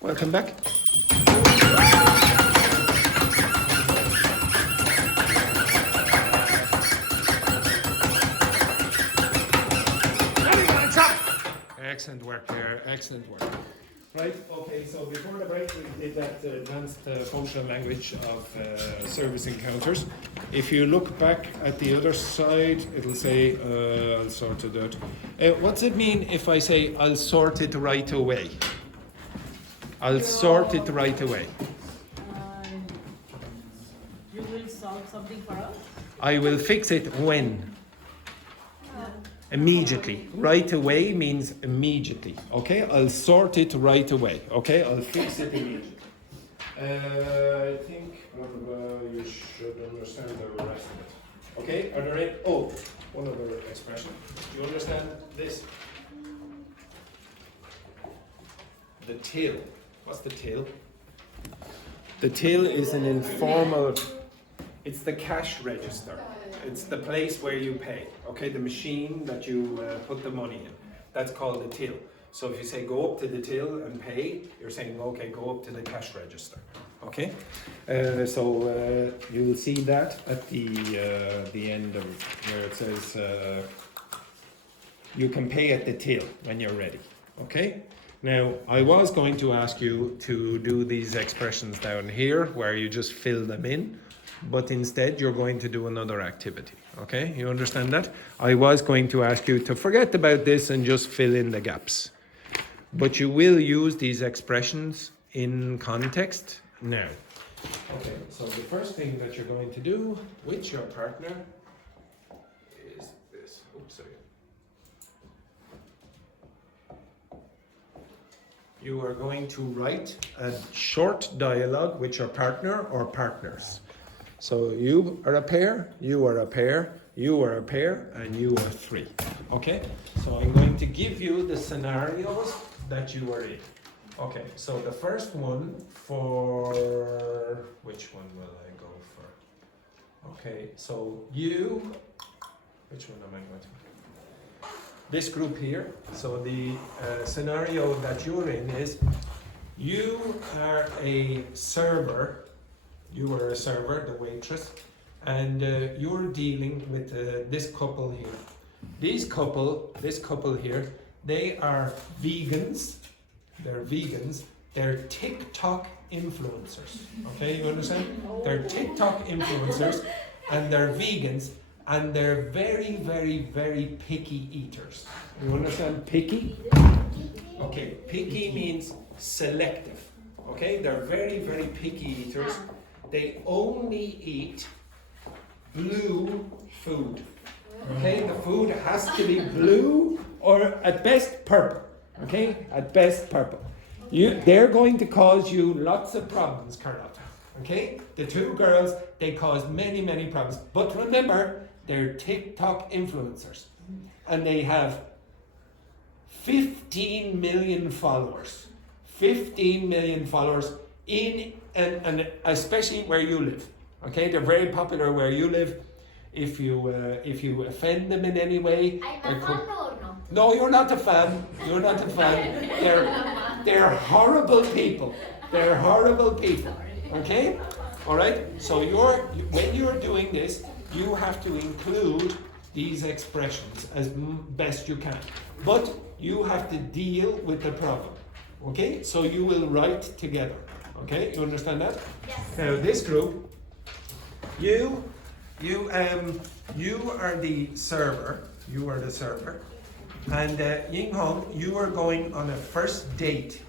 Welcome back. Excellent work there, excellent work. Right, okay, so before the break we did that advanced functional language of service encounters. If you look back at the other side, it'll say, I'll sort it out. What's it mean if I say, I'll sort it right away? I'll sort it right away. You will solve something for us? I will fix it when? Immediately. Right away means immediately. Okay, I'll sort it right away. Okay, I'll fix it immediately. I think you should understand the rest of it. Okay, are there any? Oh, one other expression. Do you understand this? The till. What's the till? The till is an informal. It's the cash register. It's the place where you pay, okay? The machine that you put the money in. That's called the till. So if you say go up to the till and pay, you're saying, okay, go up to the cash register, okay? So you will see that at the end of where it says you can pay at the till when you're ready, okay? Now, I was going to ask you to do these expressions down here where you just fill them in. But instead you're going to do another activity, okay? You understand that? I was going to ask you to forget about this and just fill in the gaps. But you will use these expressions in context now. Okay, so the first thing that you're going to do with your partner is this. Oops, sorry. You are going to write a short dialogue with your partner or partners. So you are a pair, you are a pair, you are a pair, and you are three. Okay? So I'm going to give you the scenarios that you are in. Okay, so the first one for... Which one will I go for? Okay, so you... Which one am I going to... This group here. So the scenario that you're in is you are a server. You are a server, the waitress, and you're dealing with this couple here. This couple here, they are vegans. They're vegans. They're TikTok influencers. Okay, you understand? They're TikTok influencers, and they're vegans, and they're very, very, very picky eaters. You understand picky? Okay, picky means selective. Okay, they're very, very picky eaters. They only eat blue food. Okay, the food has to be blue or at best purple. Okay, at best purple. They're going to cause you lots of problems, Carlotta. Okay, the two girls, they cause many, many problems. But remember, they're TikTok influencers, and they have 15 million followers. 15 million followers in and especially where you live. Okay, they're very popular where you live. If you offend them in any way, I'm a fan or no? no, you're not a fan. You're not a fan. They're horrible people. They're horrible people. Okay, all right. So when you're doing this, you have to include these expressions as best you can. But you have to deal with the problem. Okay, so you will write together. Okay, you understand that? Yes. Now this group, you are the server. You are the server, and Ying Hong, you are going on a first date.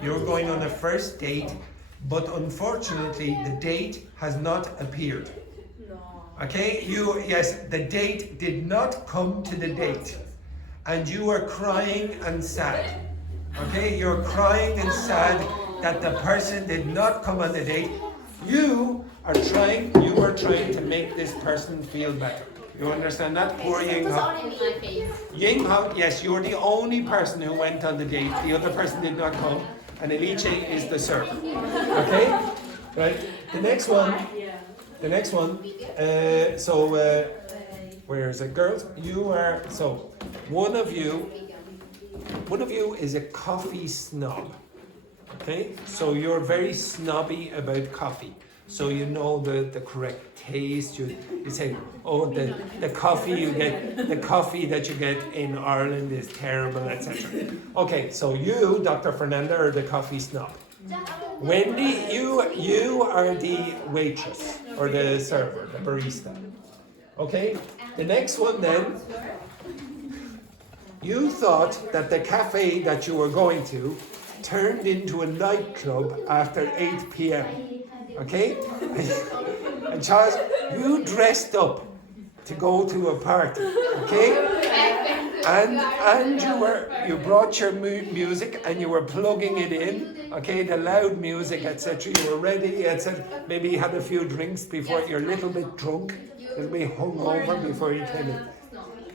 You're going on a first date, but unfortunately the date has not appeared. No. Okay, yes, the date did not come to the date, and you are crying and sad. Okay, you're crying and sad that the person did not come on the date. You are trying to make this person feel better. You understand that? Poor Ying Hong. Ying Hong, yes, you're the only person who went on the date. The other person did not come, and Eliche is the server. Okay, right. The next one. Where is it, girls? One of you is a coffee snob. Okay, so you're very snobby about coffee. So you know the correct taste. You say, oh, the coffee that you get in Ireland is terrible, etc. Okay, so you, Dr. Fernanda, are the coffee snob. Wendy, you are the waitress or the server, the barista. Okay, the next one then. You thought that the cafe that you were going to turned into a nightclub after 8 p.m. Okay? And Charles, you dressed up to go to a party. Okay? And you brought your music and you were plugging it in. Okay, the loud music, etc. You were ready, etc. Maybe you had a few drinks before you're a little bit drunk. You'll be hungover before you came in.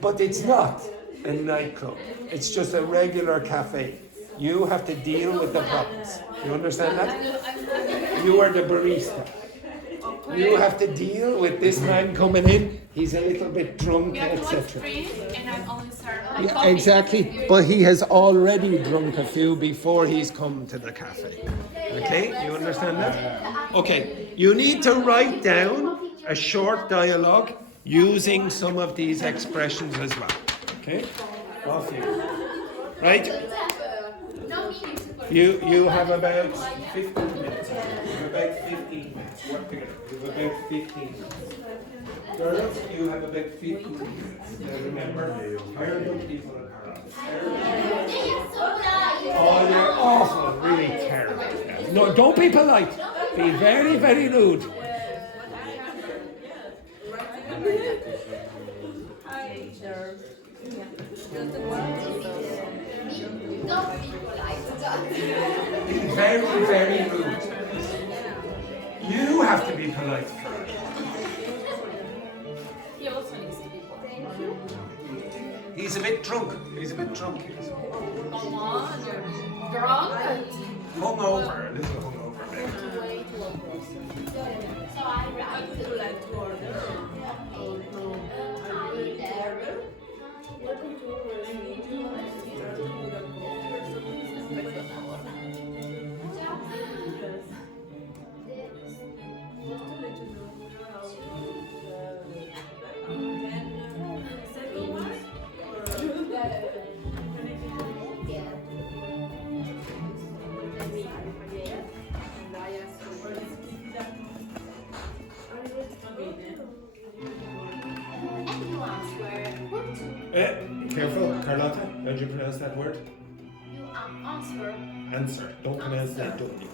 But it's not a nightclub. It's just a regular cafe. You have to deal with the problems. You understand that? You are the barista. You have to deal with this man coming in. He's a little bit drunk, etc. And I'm only serving Yeah, exactly. But he has already drunk a few before he's come to the cafe. Okay? You understand that? Okay. You need to write down a short dialogue using some of these expressions as well. Okay? Off you. Right? You have about 15 minutes. You have about 15 minutes. Work together. You have about 15 minutes. Girls, you have about 15 minutes. Now remember, hire young people and hire. Oh, you're awful. Really terrible. No, don't be polite. Be very, very rude. Be very, very rude. You have to be polite. He also needs to be polite. He's a bit drunk. He's a bit drunk. Come on, you're drunk. Hungover, a little hungover. Maybe. So I would like to order. Careful, Carlotta. How do you pronounce that word? You answer. Answer. Don't pronounce that, don't you?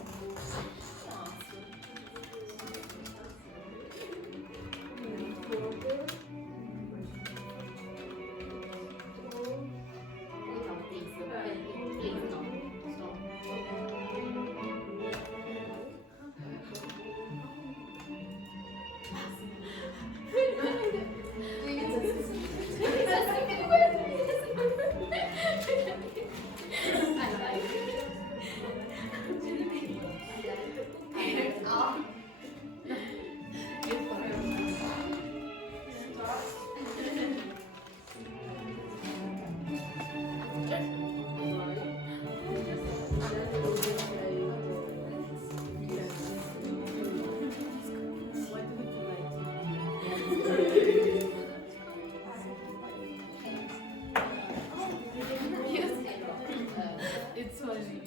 It's funny.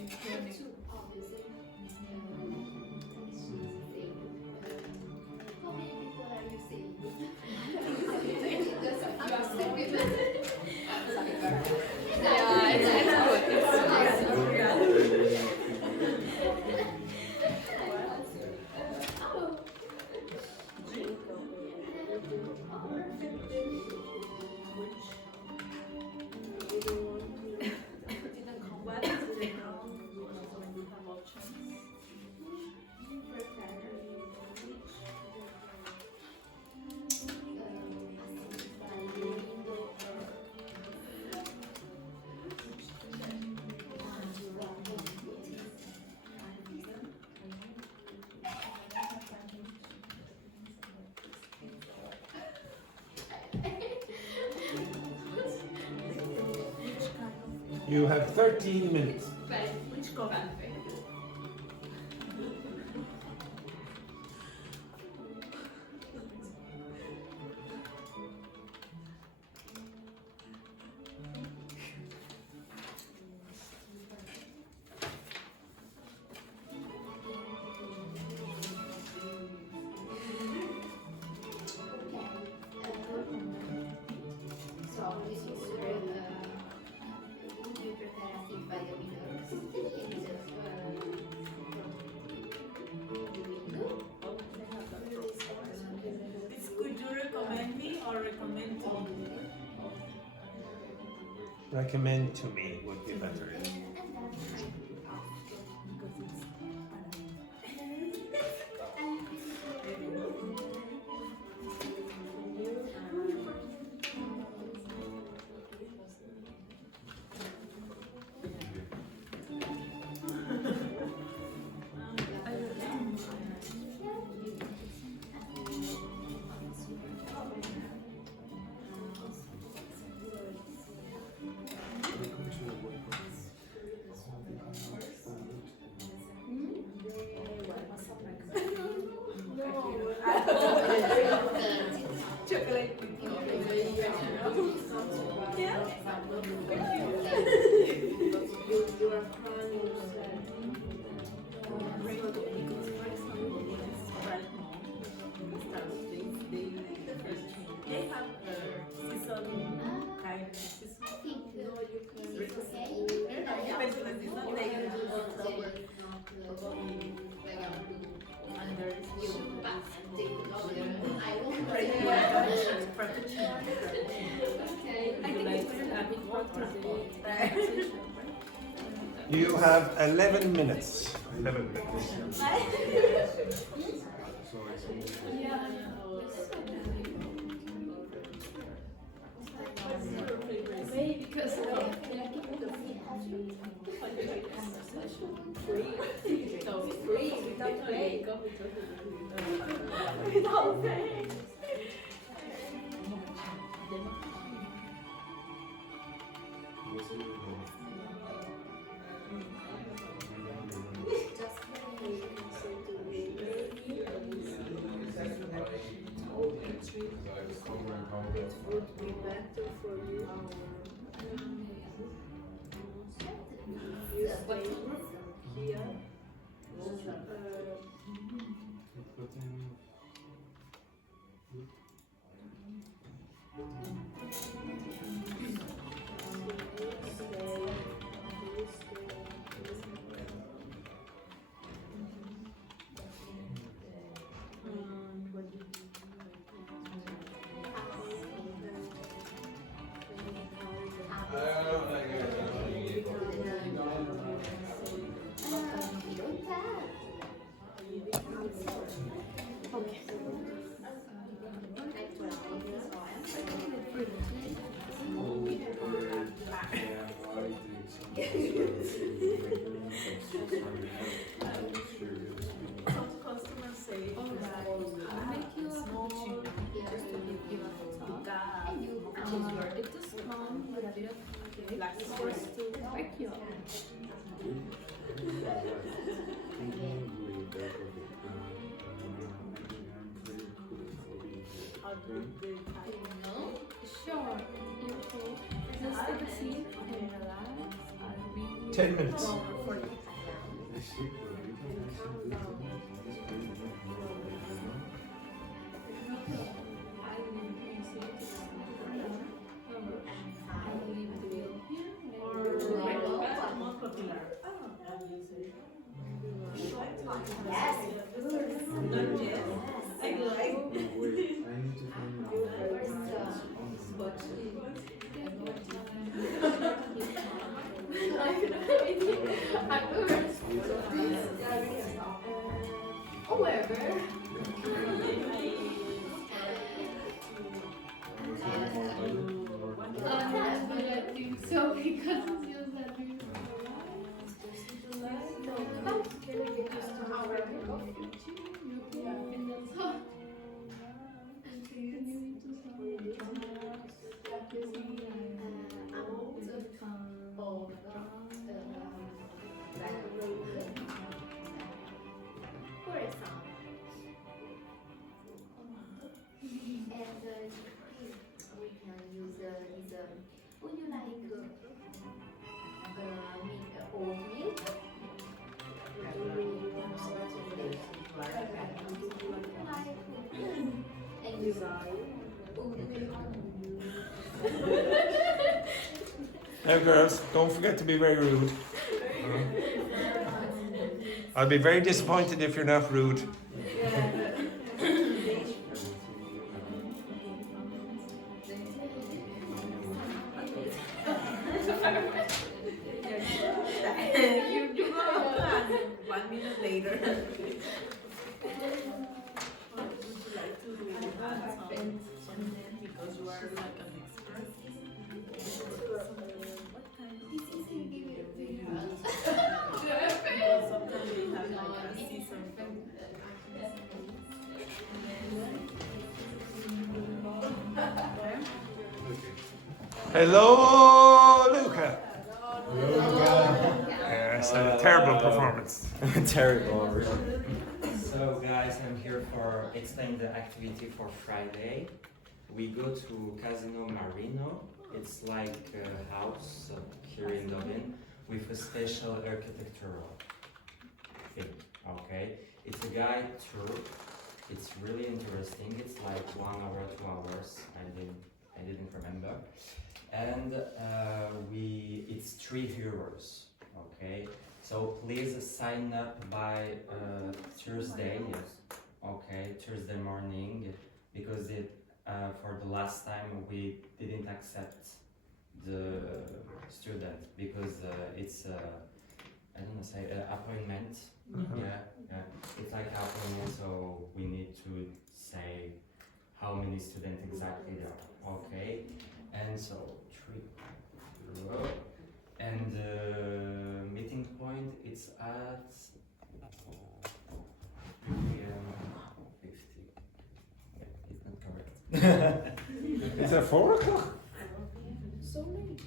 You have 13 minutes. Which coffee? Recommend to me would be better. You have 11 minutes. 11 minutes. Sure. Just take a seat and relax. I'll be 10 minutes. for you. So because it's just that we would you like oatmeal? And you Now girls, don't forget to be very rude. I'll be very disappointed if you're not rude. 1 minute later. Would you like to add something because you are like an expert? What kind of thing do you use? Because sometimes they have like a season from. Hello, Luca. Yes, a terrible performance. Terrible. So guys, I'm here for explain the activity for Friday. We go to Casino Marino. It's like a house here in Dublin with a special architectural thing. Okay, it's a guide tour. It's really interesting. It's like 1 hour, 2 hours. I didn't remember. And it's €3. Okay, so please sign up by Thursday. Okay, Thursday morning, because for the last time we didn't accept the student because it's I don't know, say appointment. Yeah, it's like appointment, so we need to say how many students exactly there are. Okay, and so 3 and the meeting point it's at 50. Yeah, it's not correct. Is it 4 o'clock? So late.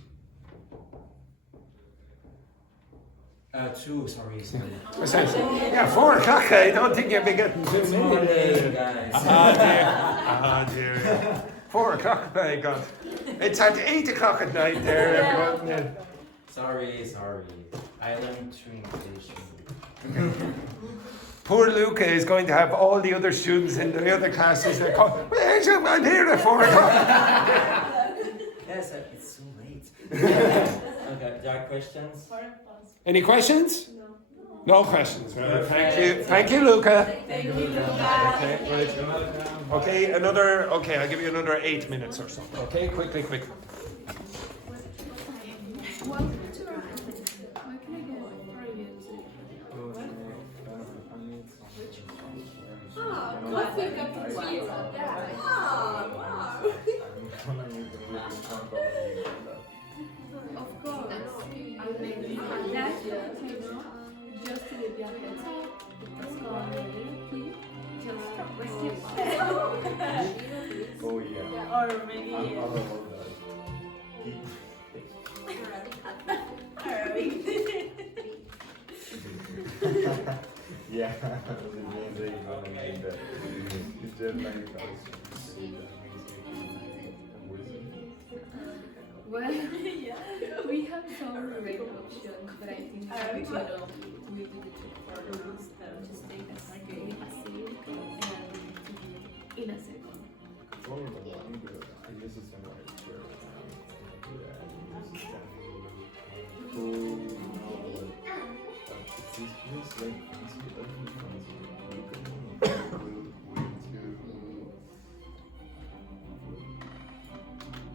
2, sorry. Yeah, 4 o'clock. I don't think you'll be getting too Good morning, guys. Ah, dear. 4 o'clock, my God. It's at 8 o'clock at night there. Everyone. Yeah. Sorry. I learned 2 English. Poor Luca is going to have all the other students in the other classes that call, I'm here at 4 o'clock. Yes, it's so late. Okay, there are questions? Any questions? No questions. Well, thank you, Luca. Thank you, Luca. Okay, I'll give you another 8 minutes or so. Okay, quickly. What can I get for you? Coffee cappuccino. Of course. I'll make that just to give you a heads up. It's called just right here. Oh yeah. Or maybe Arabic. Yeah. Well, we have some great options, but I think cappuccino will be the trick for us. Just take a second, a sip, and in a second.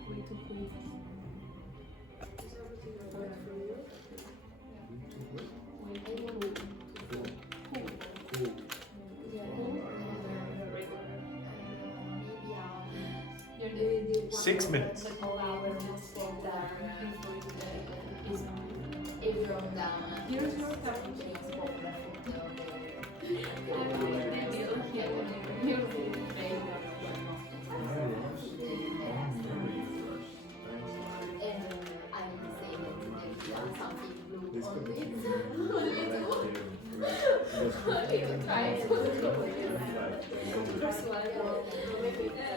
Wait to cool. 6 minutes. Here's your package.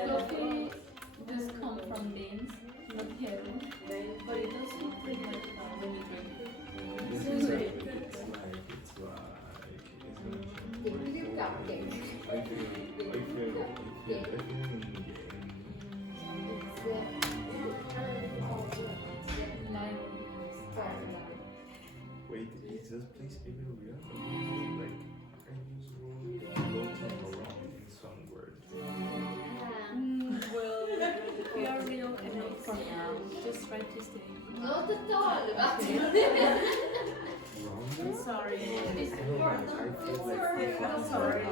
Coffee does come from beans, not heaven, but it does look pretty much when you drink it. Wait, is this place even real? Like, I use floating around in some words. Well, we are real enough for now. Just try to stay. Not at all. Okay. Sorry. It's important. feel like sorry.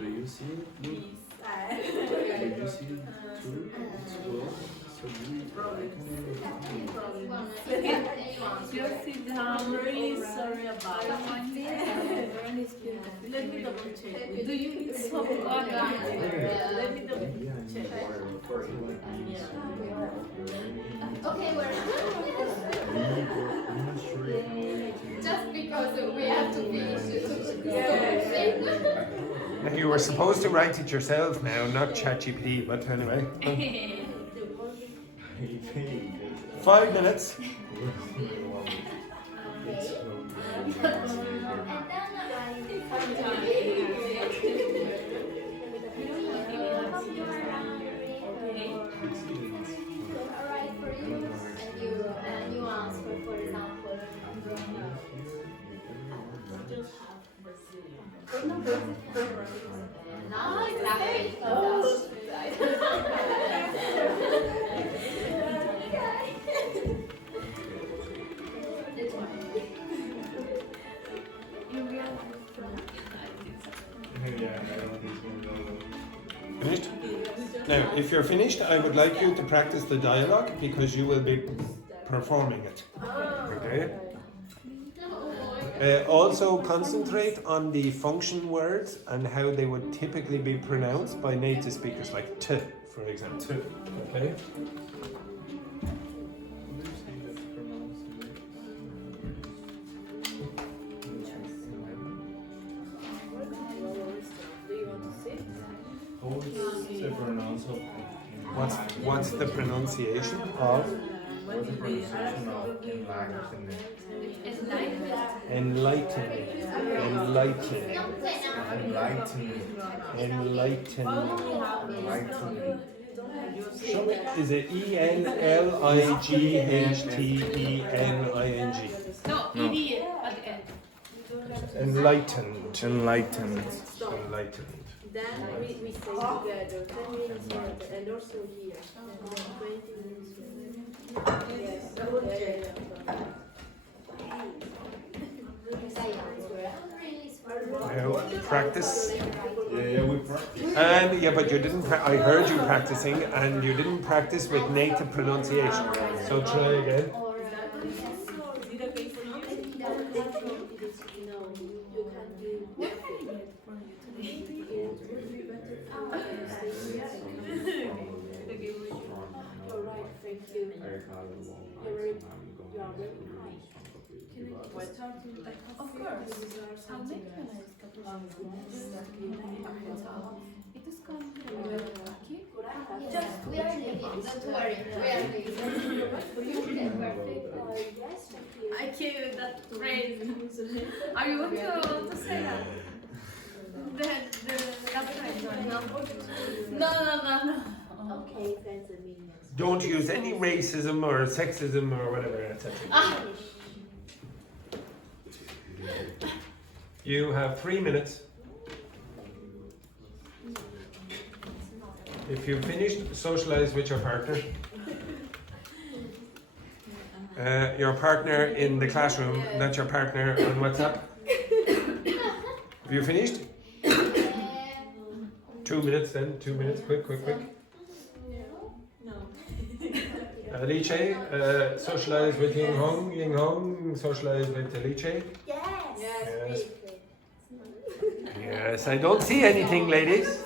Do you see it? Do you see it too? It's well. So Just sit down. I'm really sorry about it. Let me double check. Do you need some water? Let me double check. Okay, we're I'm not sure if just because we have to finish it. You were supposed to write it yourself now, not ChatGPT, but anyway. 5 minutes. Alright, for you, and you answer, for example. No, exactly. Finished? Now, if you're finished, I would like you to practice the dialogue because you will be performing it. Okay? Also concentrate on the function words and how they would typically be pronounced by native speakers, like t, for example. T, okay? What's the pronunciation of enlightening? Enlightening. Show me. Is it ENLIGHTENING? No, ED at the end. Enlightened. Then we say together 10 minutes later, and also here 20 minutes later. Yes, Now, practice. Yeah, we practice. And yeah, but you didn't. I heard you practicing, and you didn't practice with native pronunciation. So try again. Of course. I'll make a nice couple of Itu sekarang aqui. Just we are leaving. Don't worry, we are leaving. I came that phrase. Are you going to say that? The other time. No. Okay, thanks a million. Don't use any racism or sexism or whatever, etc. You have 3 minutes. If you've finished, socialize with your partner. Your partner in the classroom, not your partner on WhatsApp. Have you finished? 2 minutes then, 2 minutes, quick. Alice, socialize with Ying Hong, socialize with Alice. Yes. Yes, I don't see anything, ladies.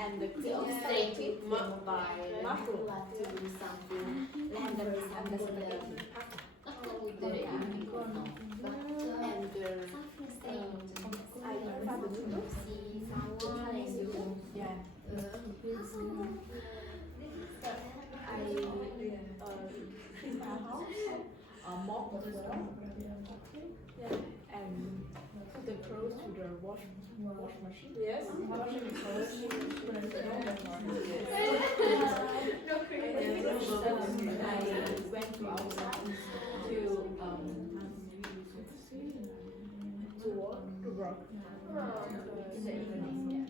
And the illustrated by mushroom to something and understanding. With the unicorn, and I see someone and yeah. I clean my house. And put the clothes to the wash machine. Yes. Washing clothes. I went to outside to work. In the evening.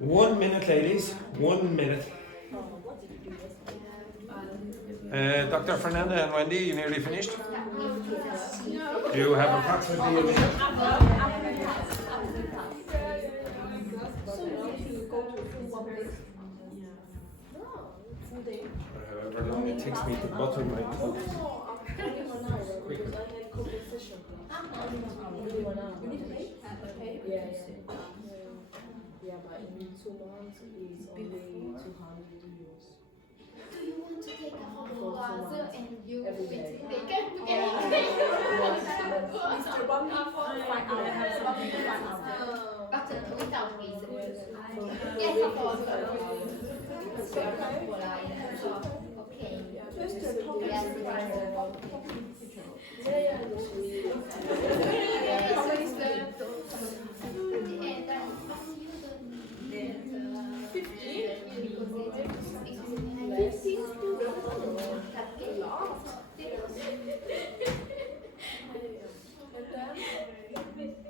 One minute, ladies. 1 minute. Dr. Fernanda and Wendy, you nearly finished? You have approximately a minute. However long it takes me to butter my toast. Quicker. Yeah, but in 2 months it's only 200 euros. Do you want to take a whole other and you Every day. they can together? Mr. Dogme, But without reason. Yes, of course. Okay. Yes.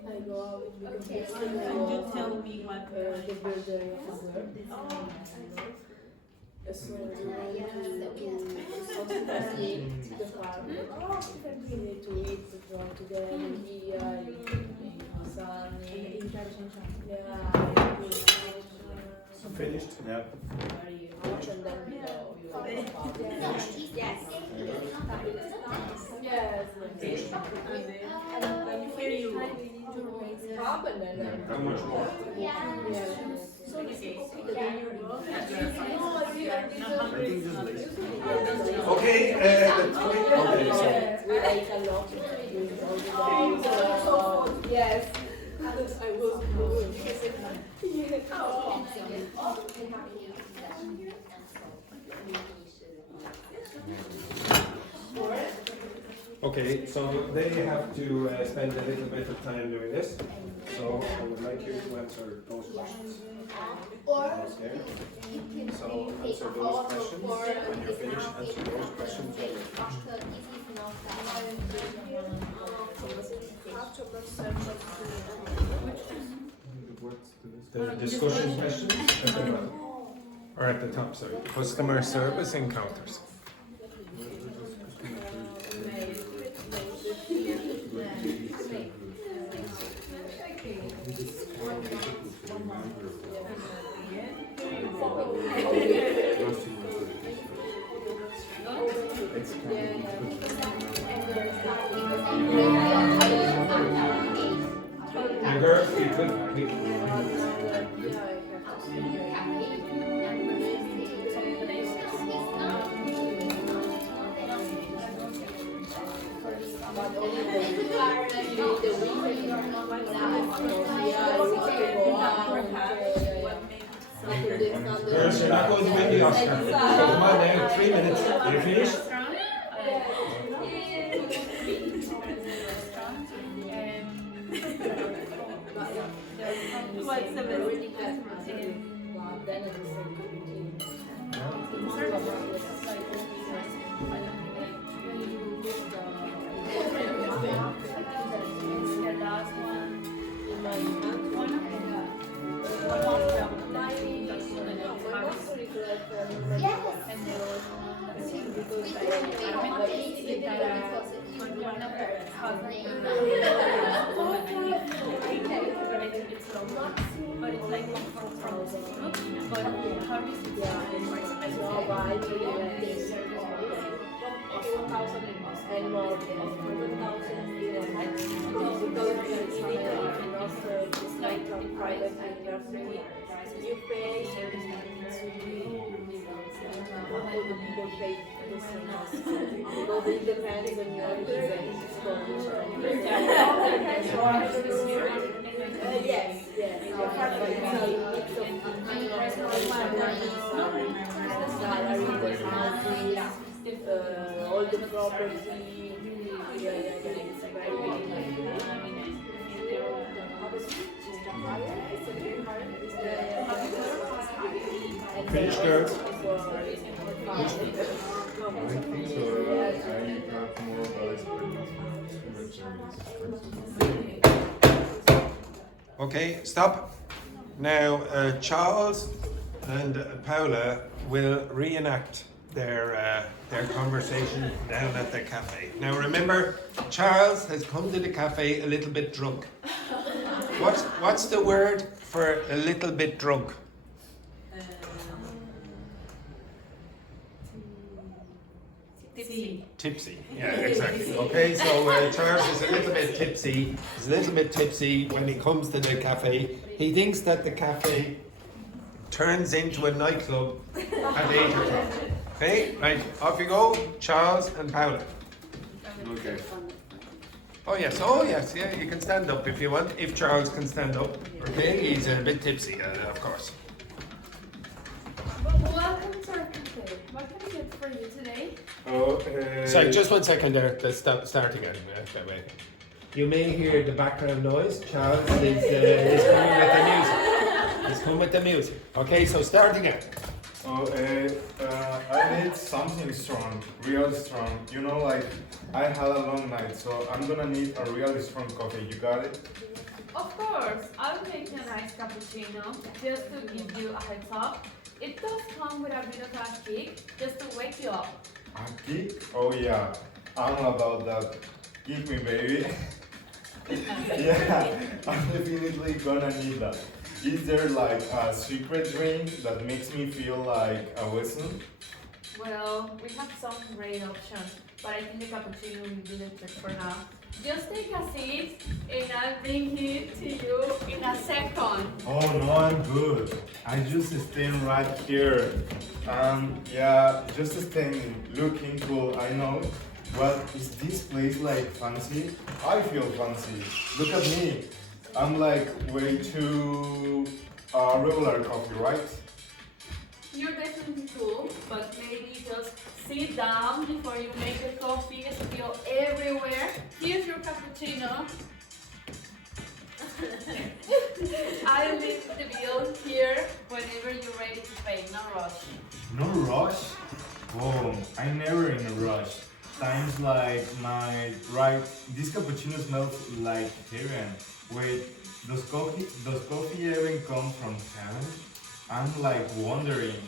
I go out with Okay. Could you tell me what the builder of the work. So we went to the farm. We need to eat, to draw together, here, sunny. Yeah. Finished? Yeah. Much and then we go. Yes. Yes. Can you hear you? Pop and then. How much more? Yeah. Okay, okay, so We ate a lot. Yes. I was good. okay, so they have to spend a little bit of time doing this. So I would like you to answer those questions. Or Okay. you can So take answer a those photo questions. for When you're finished, answer those questions. after this is not The discussion questions at the bottom. Or at the top, sorry. Customer service encounters. You heard? You could. Girls, you're not going to win the Oscar. So come on now, 3 minutes. Are you finished? What's the best? But it's like from but how is it? And more of 1,000 it's like a private university. You pay all the people pay the same because it depends on your residence. Yes, yes. property. Yeah. It's Finish, girls. I think so. I got more about Okay, stop. Now, Charles and Paula will reenact their conversation down at the cafe. Now, remember, Charles has come to the cafe a little bit drunk. What's the word for a little bit drunk? Tipsy. Tipsy. Yeah, exactly. Okay, so Charles is a little bit tipsy. He's a little bit tipsy when he comes to the cafe. He thinks that the cafe turns into a nightclub at 8 o'clock. Okay, right, off you go, Charles and Paula. Okay. Oh yes, yeah, you can stand up if you want, if Charles can stand up. Okay, he's a bit tipsy, of course. Welcome to our cafe. What can I get for you today? Sorry, just 1 second there, that's starting again. Wait. You may hear the background noise. Charles is coming with the music. He's coming with the music. Okay, so start again. I need something strong, real strong. You know, like I had a long night, so I'm gonna need a really strong coffee. You got it? Of course, I'll make you a nice cappuccino just to give you a heads up. It does come with a bit of a kick just to wake you up. A kick? Oh yeah, I'm about that. Give me, baby. Yeah, I'm definitely gonna need that. Is there like a secret drink that makes me feel like a whistle? Well, we have some great options, but I think the cappuccino will be the trick for now. Just take a seat and I'll bring it to you in a second. Oh no, I'm good. I just stand right here. Yeah, just standing, looking cool, I know. But is this place like fancy? I feel fancy. Look at me. I'm like way too regular coffee, right? You're definitely cool, but maybe just sit down before you make the coffee spill everywhere. Here's your cappuccino. I'll leave the bill here whenever you're ready to pay. No rush. No rush? Oh, I'm never in a rush. Times like right, this cappuccino smells like heaven. Wait, does coffee even come from heaven? I'm like wondering.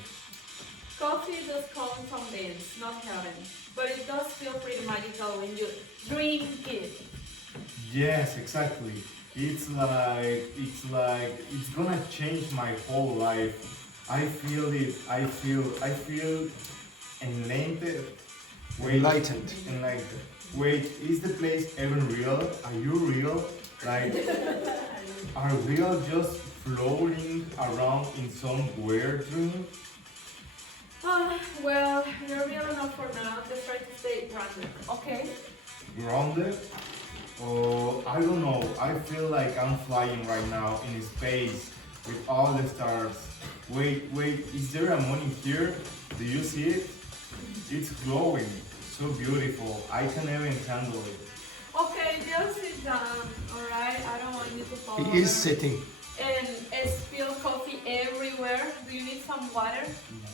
Coffee does come from beans, not heaven. But it does feel pretty magical when you drink it. Yes, exactly. It's gonna change my whole life. I feel it. I feel enlightened. Enlightened. Enlightened. Wait, is the place even real? Are you real? Like, are we all just floating around in some weird dream? Well, you're real enough for now. Just try to stay grounded, okay? Grounded? Oh, I don't know. I feel like I'm flying right now in space with all the stars. Wait, is there a moon here? Do you see it? It's glowing. So beautiful. I can't even handle it. Okay, just sit down, alright? I don't want you to fall He is over sitting. and spill coffee everywhere. Do you need some water?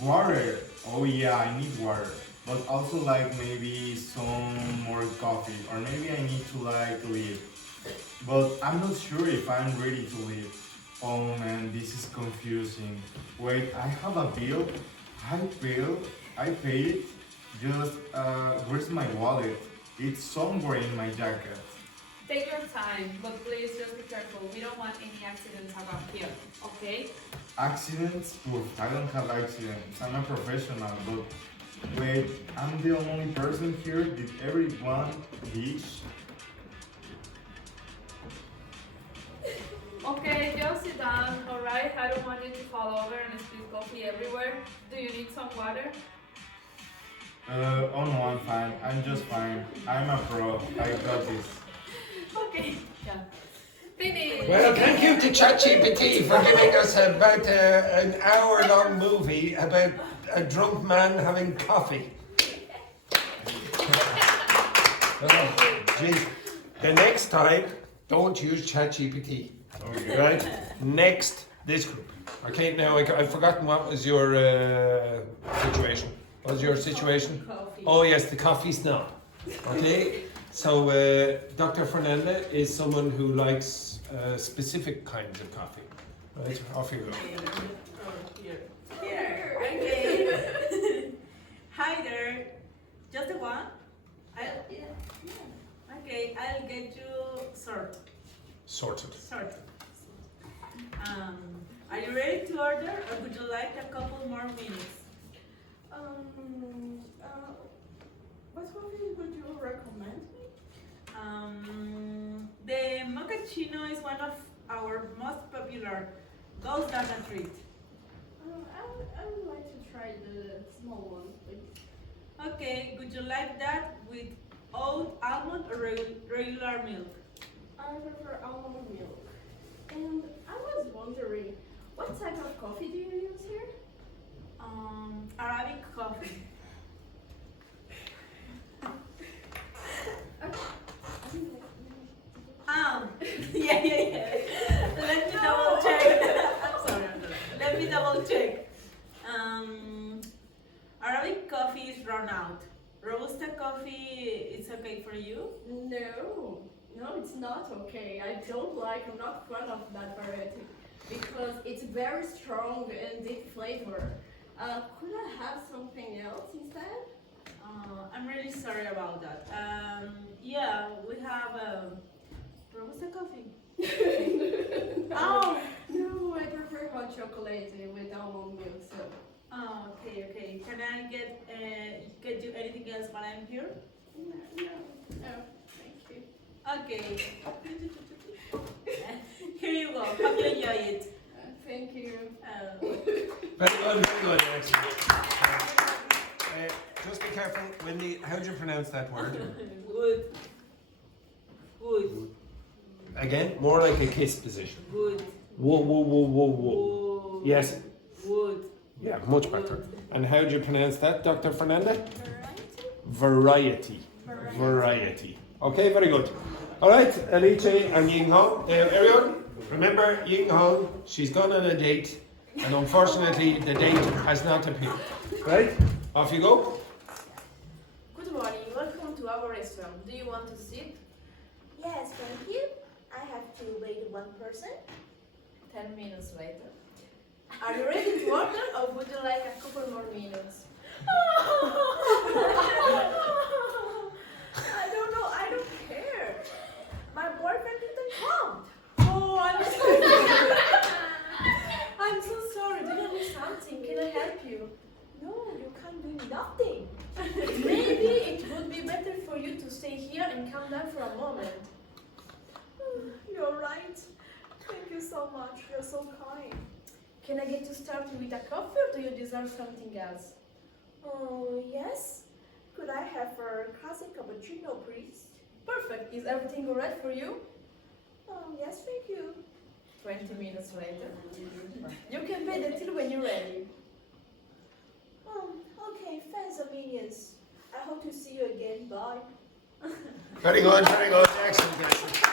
Water. Oh yeah, I need water. But also like maybe some more coffee. Or maybe I need to like leave. But I'm not sure if I'm ready to leave. Oh man, this is confusing. Wait, I have a bill. I paid it. Just, where's my wallet? It's somewhere in my jacket. Take your time, but please just be careful. We don't want any accidents around here, okay? Accidents? Oof, I don't have accidents. I'm a professional, but wait, I'm the only person here? Did everyone ditch? Okay, just sit down, alright? I don't want you to fall over and spill coffee everywhere. Do you need some water? Oh no, I'm fine. I'm just fine. I'm a pro. I got this. Okay, yeah. Finish! Well, thank you to ChatGPT for giving us about an hour-long movie about a drunk man having coffee. Oh, jeez. The next time, don't use ChatGPT. Okay. Right? Next, this group. Okay, now I've forgotten what was your situation. What was your situation? Coffee. Oh, yes, the coffee snob. Okay, so Dr. Fernanda is someone who likes specific kinds of coffee. Right, off you go. Here. Okay. Hi there. Just the one? Okay, I'll get you Sorted. sorted. Are you ready to order, or would you like a couple more minutes? What coffee would you recommend me? The mochaccino is one of our most popular. Goes down a treat. I would like to try the small one, please. Okay, would you like that with oat, almond, or regular milk? I prefer almond milk. And I was wondering, what type of coffee do you use here? Arabic coffee. Yeah. Let me double check. I'm sorry. Let me double check. Arabic coffee is run out. Robusta coffee is okay for you? No, it's not okay. I'm not fan of that variety because it's very strong and deep flavor. Could I have something else instead? I'm really sorry about that. Yeah, we have Robusta coffee. Oh! No, I prefer hot chocolate with almond milk. So. Oh, okay. Can I get you anything else while I'm here? No, thank you. Okay. Here you go. Hope you enjoy it. Thank you. Very good, actually. Just be careful, Wendy, how do you pronounce that word? Good. Again, more like a kiss position. Good. Whoa. Whoa. Yes. Wood. Yeah, much better. And how do you pronounce that, Dr. Fernanda? Variety. Variety. Okay, very good. All right, Alice and Ying Hong. Everyone, remember Ying Hong, she's gone on a date, and unfortunately the date has not appeared. Right? Off you go. Good morning, welcome to our restaurant. Do you want to sit? Yes, thank you. I have to wait one person. 10 minutes later. Are you ready to order or would you like a couple more minutes? I don't know, I don't care. My boyfriend didn't come. Oh, I'm so sorry. Do you need something? Can I help you? No, you can't do nothing. Maybe it would be better for you to stay here and come down for a moment. You're right. Thank you so much. You're so kind. Can I get you started with a coffee or do you deserve something else? Oh, yes. Could I have a classic cappuccino, please? Perfect. Is everything alright for you? Oh, yes, thank you. 20 minutes later. You can pay the till when you're ready. Okay, thanks a million. I hope to see you again. Bye. Very good. Excellent.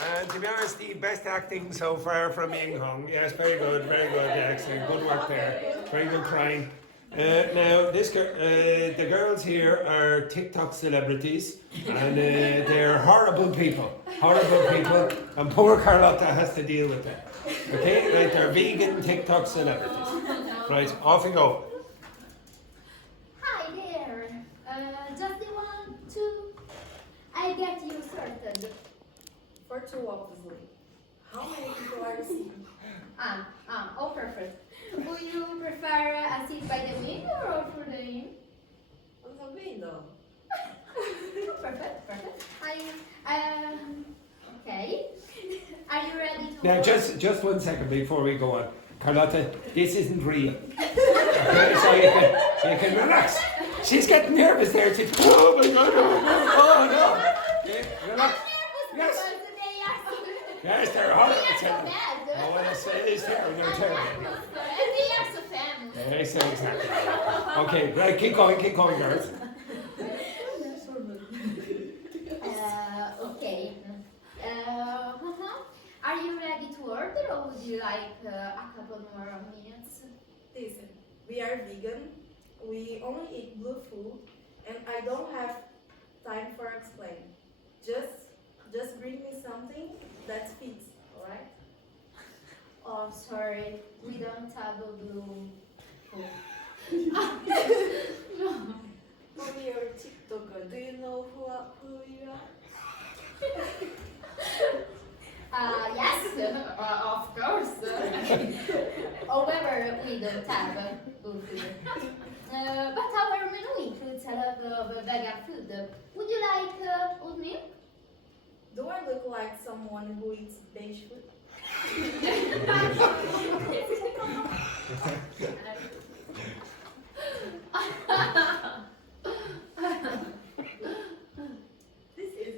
And to be honest, the best acting so far from Ying Hong. Yes, very good, excellent. Good work there. Very good crying. Now, the girls here are TikTok celebrities, and they're horrible people, and poor Carlotta has to deal with them. Okay, right? They're vegan TikTok celebrities. Right, off you go. Hi there. Just the 1, 2. I get you sorted. For two, obviously. How many people are you seeing? Oh, perfect. Would you prefer a seat by the window or for the inn? On the window. Perfect. Okay. Are you ready to Now, order? just 1 second before we go on. Carlotta, this isn't real. Okay, so you can relax. She's getting nervous there. She's, oh my God, oh no. Okay, relax. Yes. Yes, they're horrible. Oh, well, it's terrible. They're terrible. And they are so famous. Yes, exactly. Okay, right, keep going, girls. order, or would you like a couple more minutes? Listen, we are vegan. We only eat blue food, and I don't have time for explain. Just bring me something that fits, alright? Oh, sorry, we don't have a blue food. From your TikToker, do you know who you are? Yes, of course. However, we don't have blue food. But our menu includes a lot of vegan food. Would you like oatmeal? Do I look like someone who eats beige food? This is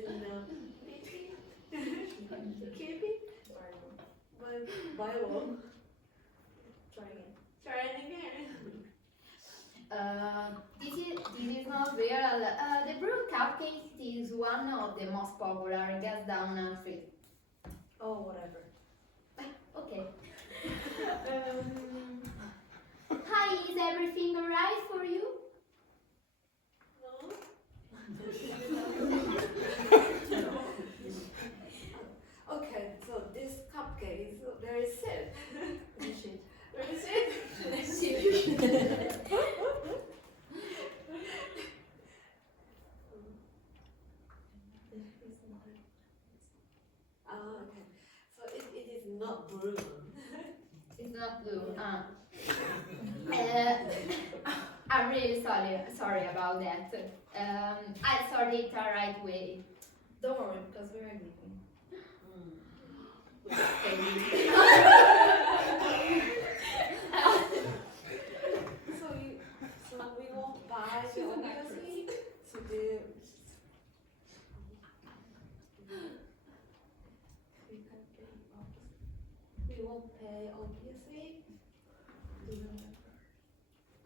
enough. Keep it. Bible. Try again. Try it again. This is not real. The brew cupcake is one of the most popular gas down food. Oh, whatever. Okay. Hi, is everything alright for you? No. Okay, so this cupcake is very sad. Very sad. Okay. So it is not blue. It's not blue. I'm really sorry about that. I sorted it the right way. Don't worry, because we're leaving. So we won't buy the obviously. So we won't pay obviously.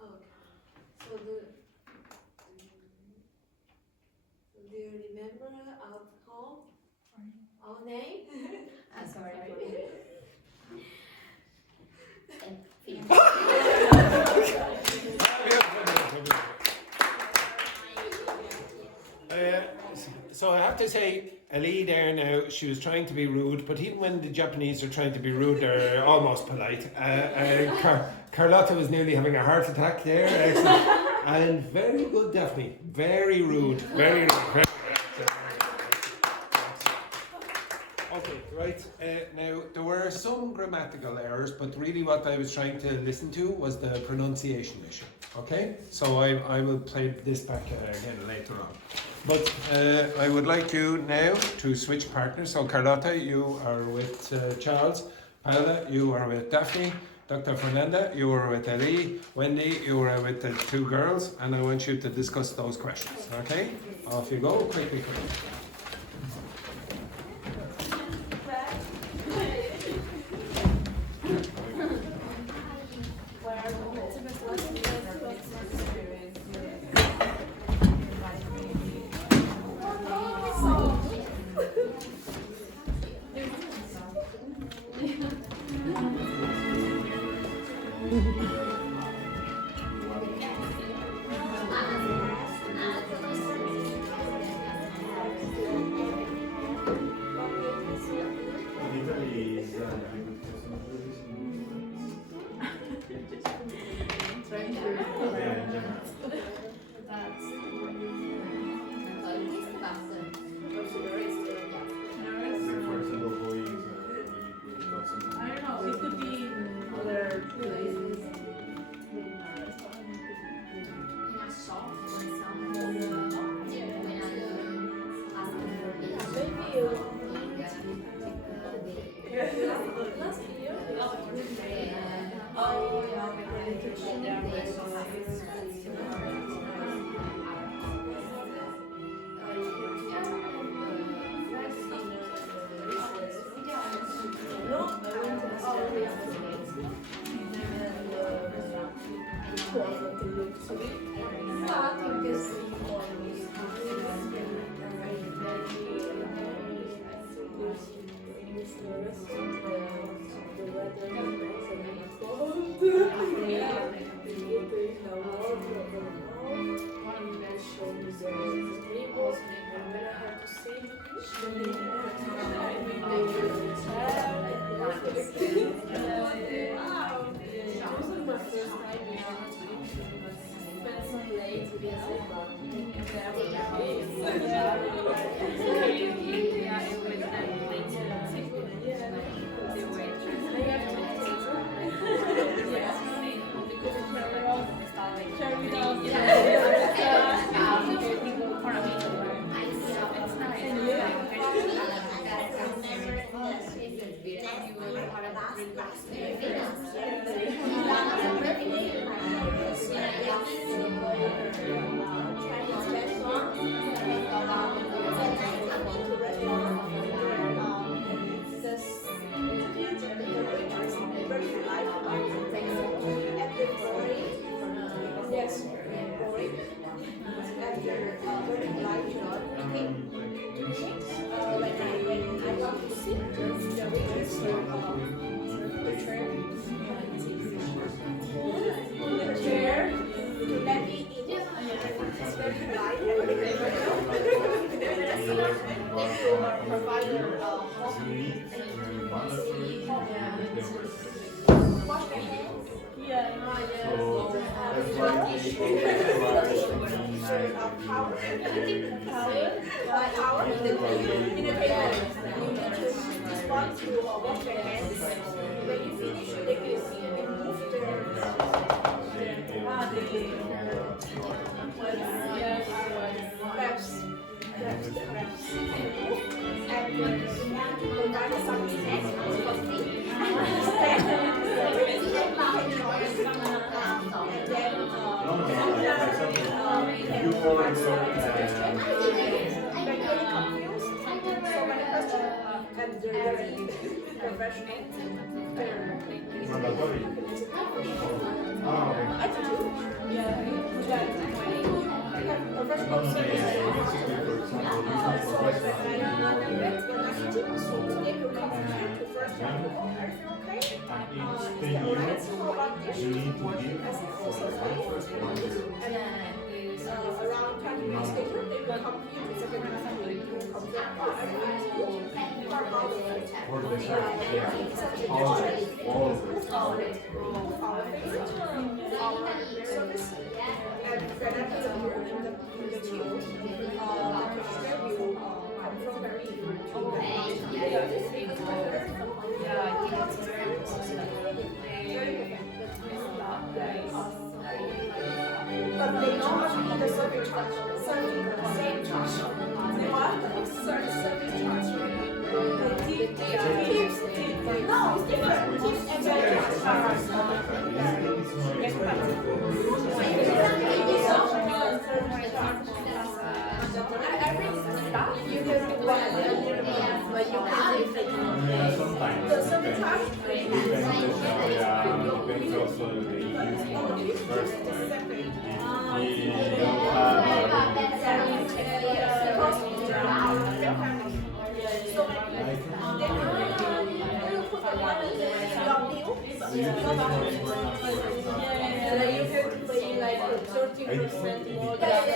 Okay. So do you remember our name? Sorry. So I have to say, Ali there now, she was trying to be rude, but even when the Japanese are trying to be rude, they're almost polite. Carlotta was nearly having a heart attack there. Excellent. And very good, Daphne. Very rude. Very rude. Okay, right. Now, there were some grammatical errors, but really what I was trying to listen to was the pronunciation issue. Okay? So I will play this back again later on. But I would like you now to switch partners. So Carlotta, you are with Charles. Paola, you are with Daphne. Dr. Fernanda, you are with Ali. Wendy, you are with the two girls. And I want you to discuss those questions. Okay? Off you go, quickly. Depends on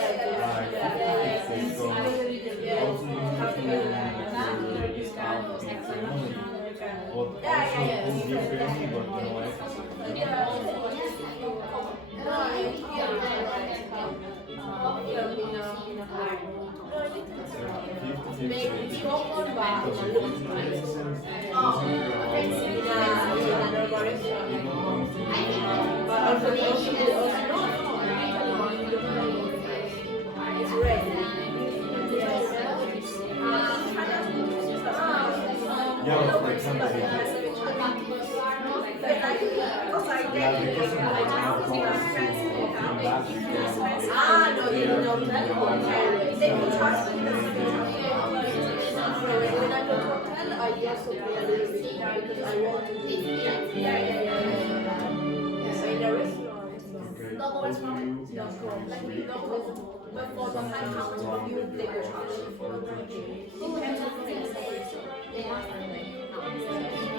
the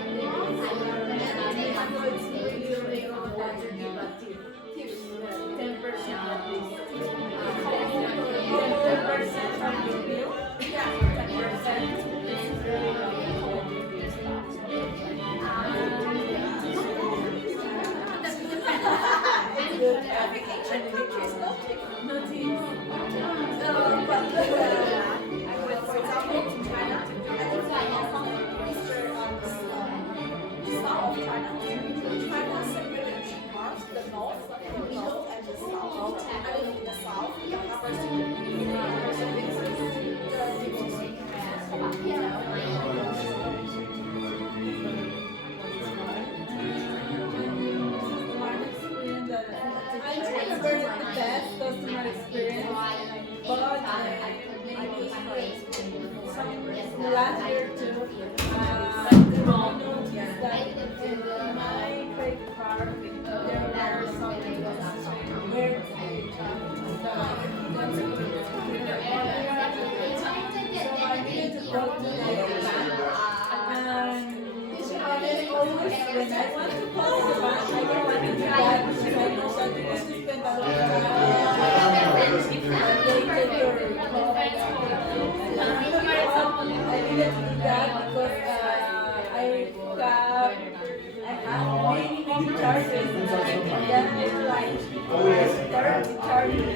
live in the south, in I remember the best customer experience, but maybe last year too. I noticed that in my credit card there were some weird so I needed to go to the bank. And always when I want to call the bank, I don't want to do that because I know that you want to spend a lot of time. They take your call. I needed to do that because I have many charges. Then it's like 30 charges.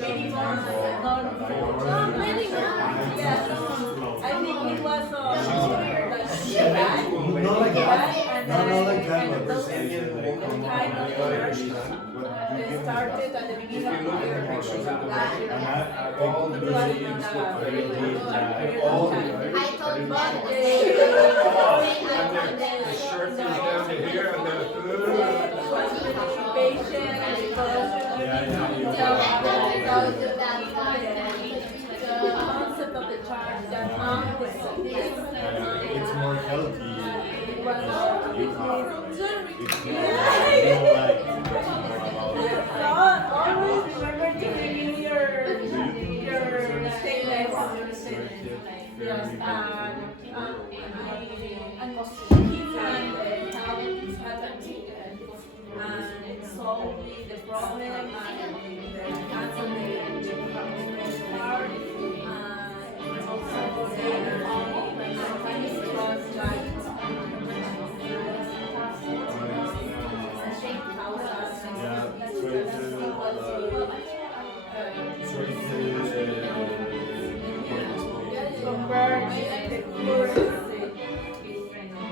Many months, not really not. Yes, I think it was like she died. Not like that. And Not like that, but those we're saying kind of they started at the beginning of the year. Last year. It was not a very good time. I told But them The shirt is down to here and the concept of the charge does not It's more healthy. it was always remember to renew your statements. Yes, and solve the problem and cancel the card and also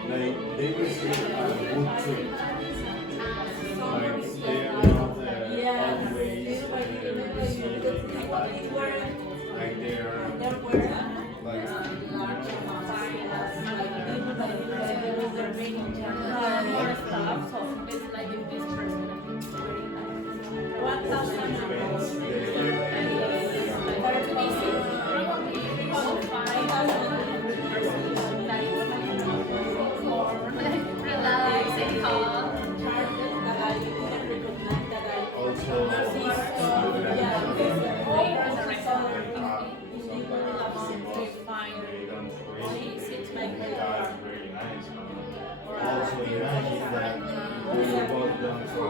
Like they receive a good treat. Like they are not always like they are More stuff, so it's like if this person also imagine that we both done for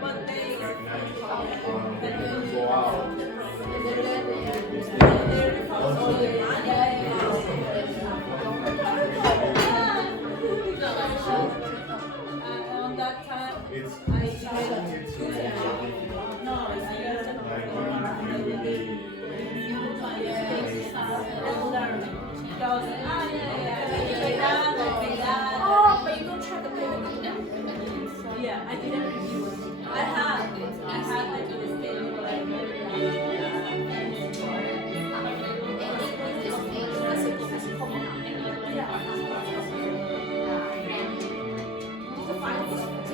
but they go out on that time it's I it's really no, oh, but you don't try to play with it. yeah, I didn't review it. I had like this thing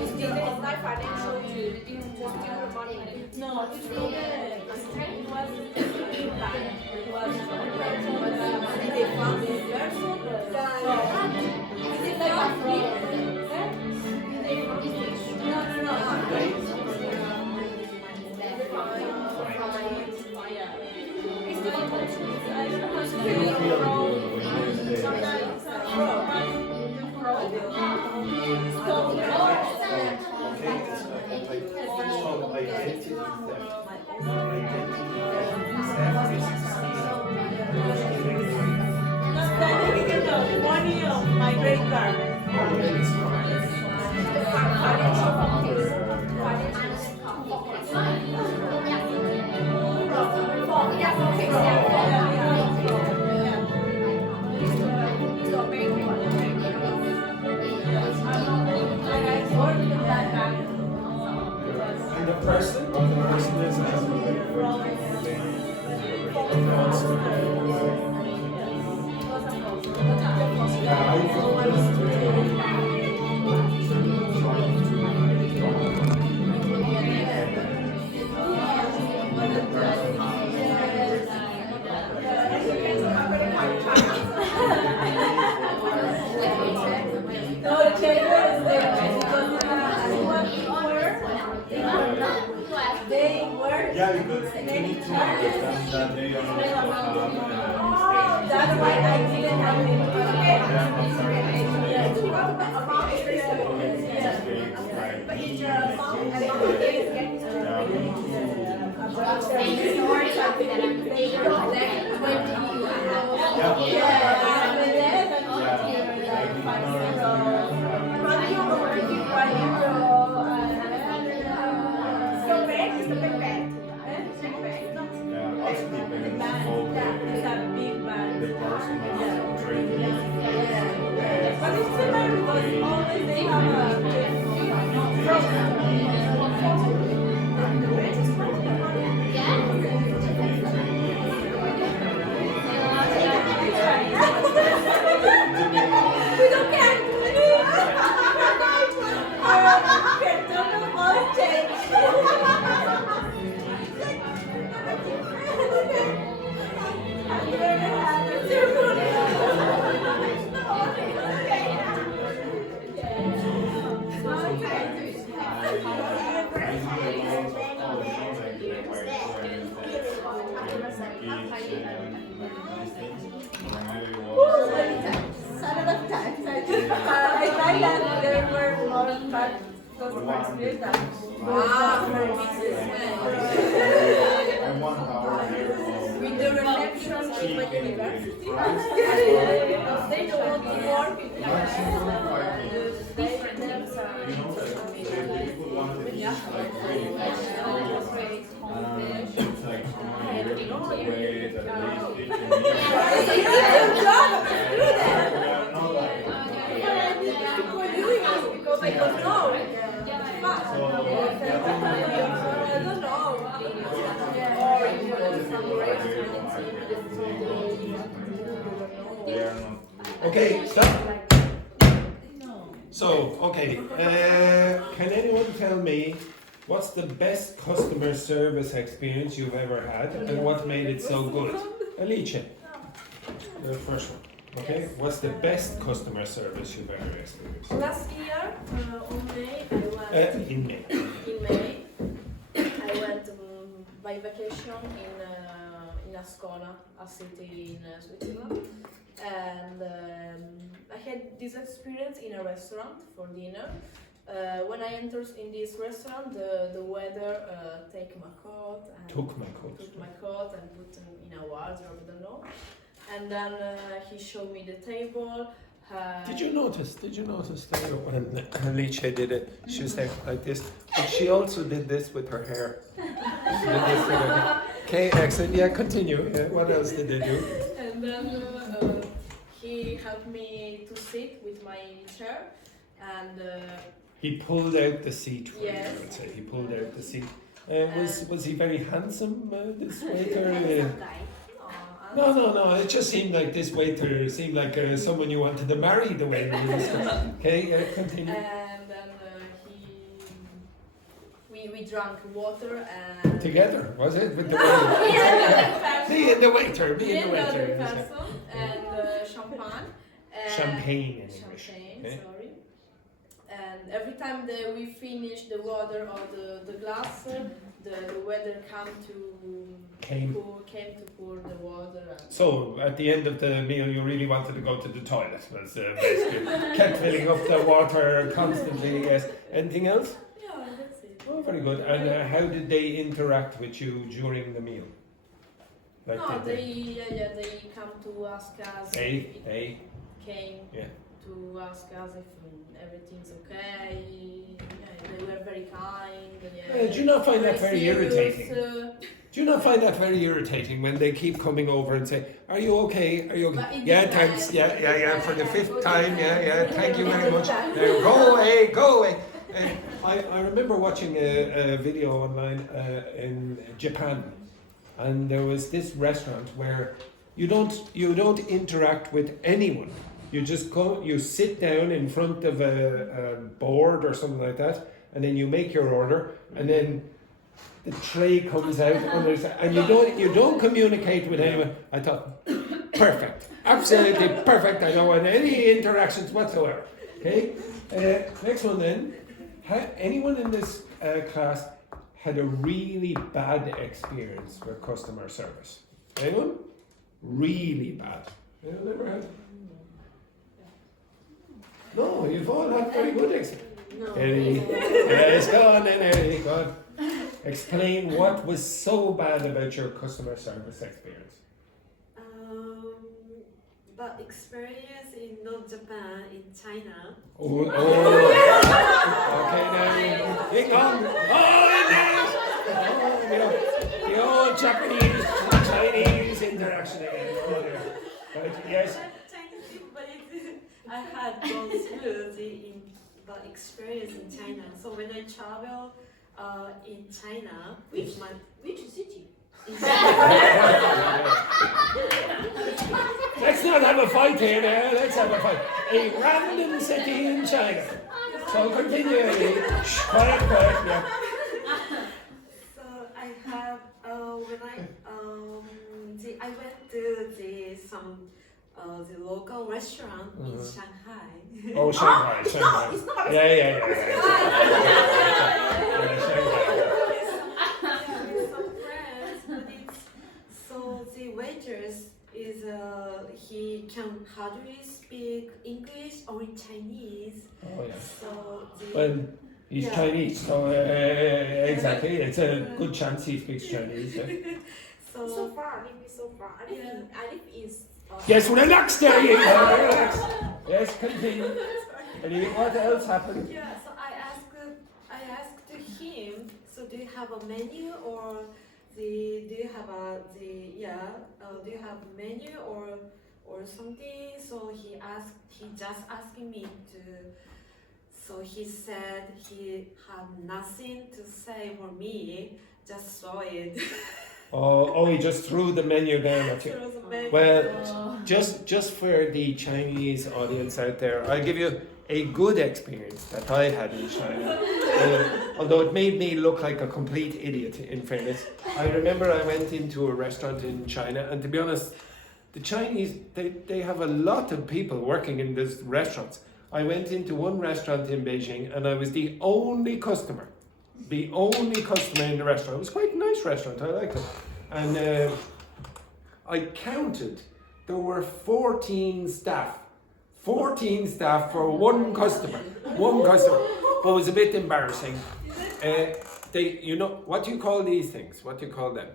It's not financial to just give the money. no, it's okay. It was it was They found this person. Is it like a fraud? It's difficult to money of my credit card. I'm not that they are not have That's why I didn't have it. Also depends on the personal trait. But it's similar because always they have we don't care. I find that there were more bad customers than And 1 hour here of with the reception with my university. They don't want to work in maximum 5 minutes. different things. You know that the people want to eat like really fast, really fast. It's like someone here to wait at least 15 minutes. Because I don't know. I don't know. Okay, stop. So, okay, can anyone tell me what's the best customer service experience you've ever had and what made it so good? Alice, the first one. Okay, what's the best customer service you've ever experienced? Last year, on May, I went In May. in May. I went by vacation in Ascona, a city in Switzerland, and I had this experience in a restaurant for dinner. When I entered in this restaurant, the waiter Took my coat. took my coat and put it in a wardrobe, I don't know. And then he showed me the table. Did you notice that when Alice did it, she was like this, but she also did this with her hair. She did this with her hair. Okay, excellent. Yeah, continue. Yeah, what else did they do? And then he helped me to sit with my chair, and He pulled out the seat for you, I Yes. would say. He pulled out the seat. Was he very handsome, this waiter? No. It just seemed like this waiter seemed like someone you wanted to marry the way he was. Okay, continue. and then we drank water and Together, was it? With the waiter? Me and the waiter. Me and the waiter. person and champagne. Champagne in English. Champagne, Okay. sorry. And every time that we finish the water or the glass, the waiter Came. came to pour the water. And So, at the end of the meal, you really wanted to go to the toilet. Was basically kept filling up the water constantly. Yes. Anything else? yeah, that's it. Oh, very good. And how did they interact with you during the meal? Like No, did they come to ask us. They Came Yeah. to ask us if everything's okay. Yeah, they were very kind. Yeah. Do you not find that very serious, irritating? Do you not find that very irritating when they keep coming over and say, "Are you okay? Are you But okay?" it Yeah, depends. thanks. Yeah. For the 5th time. Yeah. Thank you very much. Go away. I remember watching a video online in Japan, and there was this restaurant where you don't interact with anyone. You just go, you sit down in front of a board or something like that, and then you make your order, and then the tray comes out, and you don't communicate with anyone. I thought, perfect, absolutely perfect. I don't want any interactions whatsoever. Okay, next one then. Anyone in this class had a really bad experience with customer service? Anyone? Really bad. Anyone ever had? No, you've all had very good experience. No. Eddie, yes, go on then, Eddie, go on. Explain what was so bad about your customer service experience. But experience in North Japan, in China. Oh. Okay, now you on. The old Japanese Chinese interaction again. Oh, dear. Right, yes. Chinese people, but I had gone through the experience in China. So when I travel in China, Which city? Let's not have a fight here now. Let's have a fight. A random city in China. So continue. Shh, quiet, yeah. So I have when I went to the local restaurant in Shanghai. Oh, Shanghai. Yeah. So the waitress is he can hardly speak English or Chinese. Oh yeah. So Well, he's Yeah. Chinese, so exactly. It's a good chance he speaks Chinese. Yeah. So far, maybe so far. Yeah. Alif is. Yes, relax there, you relax. Yes, continue. And what else happened? yeah. So I asked him. So do you have a menu or do you have menu or something? So he just asking me to. So he said he had nothing to say for me. Just saw it. Oh, he just threw the menu down at you. There was a menu. Well, just for the Chinese audience out there, I'll give you a good experience that I had in China. Although it made me look like a complete idiot, in fairness. I remember I went into a restaurant in China, and to be honest, the Chinese, they have a lot of people working in these restaurants. I went into one restaurant in Beijing, and I was the only customer. The only customer in the restaurant. It was quite a nice restaurant, I liked it. And I counted, there were 14 staff. 14 staff for one customer. One customer. But it was a bit embarrassing. What do you call these things? What do you call them?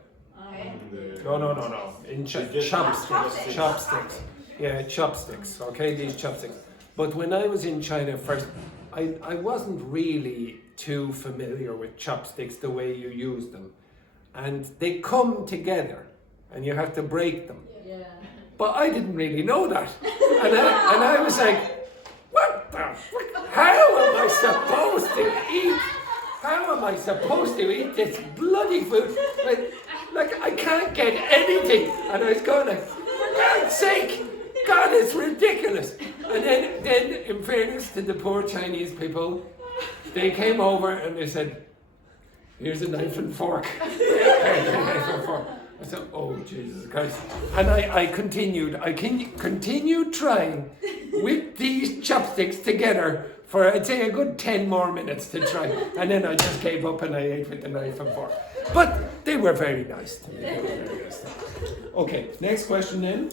No. In chopsticks. Chopsticks. Yeah, chopsticks. Okay, these chopsticks. But when I was in China first, I wasn't really too familiar with chopsticks the way you use them. And they come together and you have to break them. Yeah. But I didn't really know that. And I was like, what the fuck? How am I supposed to eat? How am I supposed to eat this bloody food? Like I can't get anything. And I was going like, for God's sake, God, it's ridiculous. And then in fairness to the poor Chinese people, they came over and they said, here's a knife and fork. Here's a knife and fork. I said, oh, Jesus Christ. And I continued trying with these chopsticks together for, I'd say, a good 10 more minutes to try. And then I just gave up and I ate with the knife and fork. But they were very nice to me. Okay, next question then.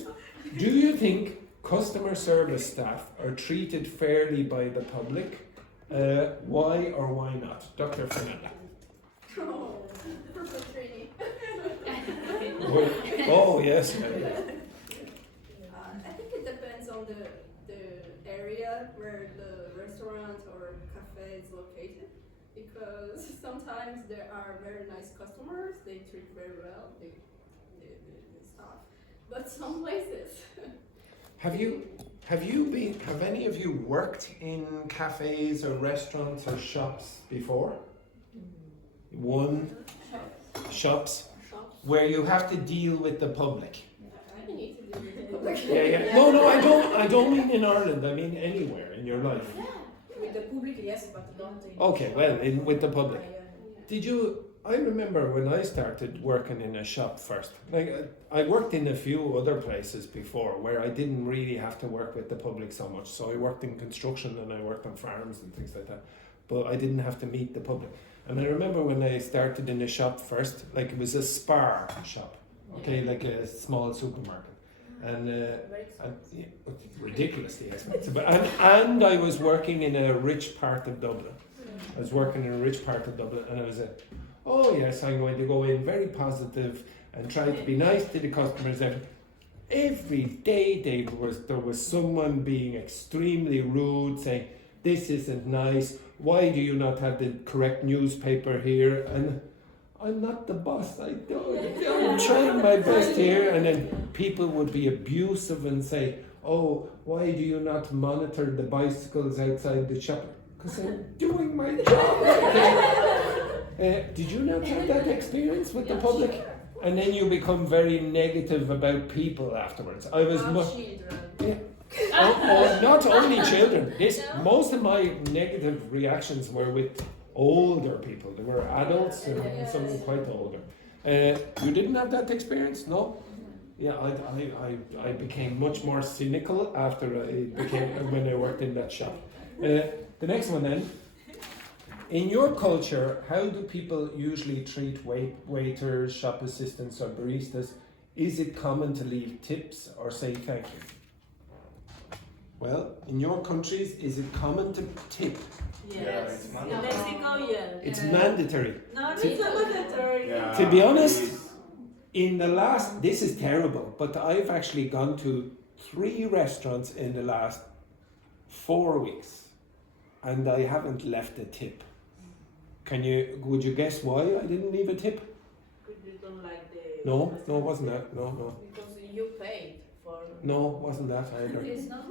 Do you think customer service staff are treated fairly by the public? Why or why not? Dr. Fernanda. Oh, perfect training. Oh, yes. I think it depends on the area where the restaurant or cafe is located, because sometimes there are very nice customers, they treat very well the staff, but some places. Have any of you worked in cafes or restaurants or shops before? Shops where you have to deal with the public. I need to do with the public. Yeah. No, I don't mean in Ireland. I mean anywhere in your life. With the public, yes, but not in. Okay, well, with the public. I remember when I started working in a shop first. I worked in a few other places before where I didn't really have to work with the public so much. So I worked in construction and I worked on farms and things like that. But I didn't have to meet the public. And I remember when I started in a shop first, like it was a Spar shop, okay, like a small supermarket. And yeah, ridiculously expensive. And I was working in a rich part of Dublin. I was working in a rich part of Dublin, and I was oh yes, I'm going to go in very positive and try to be nice to the customers. And every day there was someone being extremely rude, saying, "This isn't nice. Why do you not have the correct newspaper here?" And I'm not the boss. I'm trying my best here. And then people would be abusive and say, "Oh, why do you not monitor the bicycles outside the shop?" Because I'm doing my job. Did you not have that experience with the public? And then you become very negative about people afterwards. I was not only children. Most of my negative reactions were with older people. They were adults and some quite older. You didn't have that experience, no? Yeah, I became much more cynical after when I worked in that shop. The next one then. In your culture, how do people usually treat waiters, shop assistants, or baristas? Is it common to leave tips or say thank you? Well, in your countries, is it common to tip? Yes. it's In mandatory. Mexico, yes. It's mandatory. No, it's not mandatory. Yeah, To be honest, please. this is terrible, but I've actually gone to 3 restaurants in the last 4 weeks, and I haven't left a tip. Would you guess why I didn't leave a tip? Because you don't like the. No, it wasn't that. No. Because you paid for. No, it wasn't that either. It's not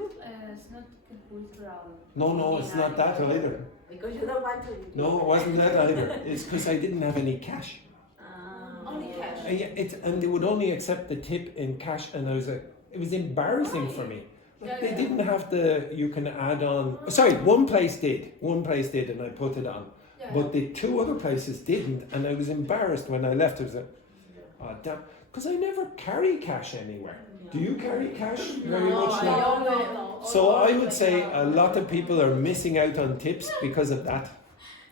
cultural. No, it's not that either. Because you don't want to. No, it wasn't that either. It's because I didn't have any cash. Only cash. And they would only accept the tip in cash, and it was embarrassing for me. They didn't have you can add on. Sorry, one place did, and I put it on. But the 2 other places didn't, and I was embarrassed when I left. I was like, oh damn, because I never carry cash anywhere. Do you carry cash very much now? No. So I would say a lot of people are missing out on tips because of that.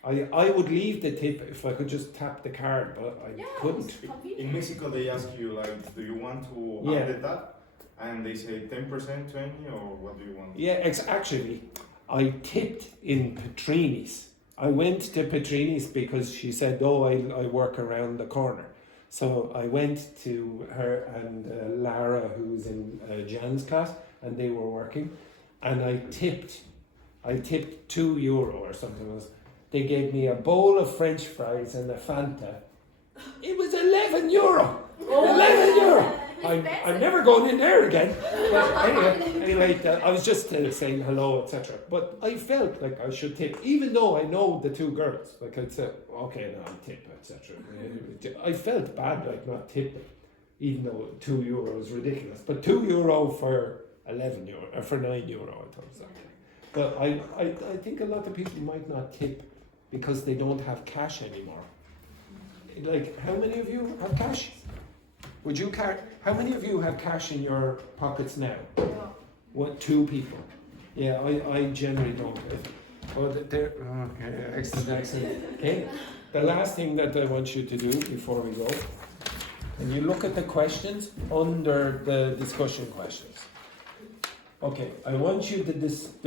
I would leave the tip if I could just tap the card, but I couldn't. In Mexico, they ask you like, do you want to add the tap? And they say 10%, 20, or what do you want? Yeah, actually, I tipped in Petrini's. I went to Petrini's because she said, "Oh, I work around the corner." So I went to her and Lara, who's in Jan's class, and they were working, and I tipped €2 or something. They gave me a bowl of French fries and a Fanta. It was €11. €11. I'm never going in there again. But anyway, I was just saying hello, etc. But I felt like I should tip, even though I know the 2 girls. Like I'd say, okay, no, I'll tip, etc. I felt bad like not tipping, even though €2 is ridiculous. But €2 for €11 or for €9, I thought it was okay. But I think a lot of people might not tip because they don't have cash anymore. Like, how many of you have cash? Would you how many of you have cash in your pockets now? What, 2 people? Yeah, I generally don't. Excellent. Okay. The last thing that I want you to do before we go, and you look at the questions under the discussion questions. Okay, I want you to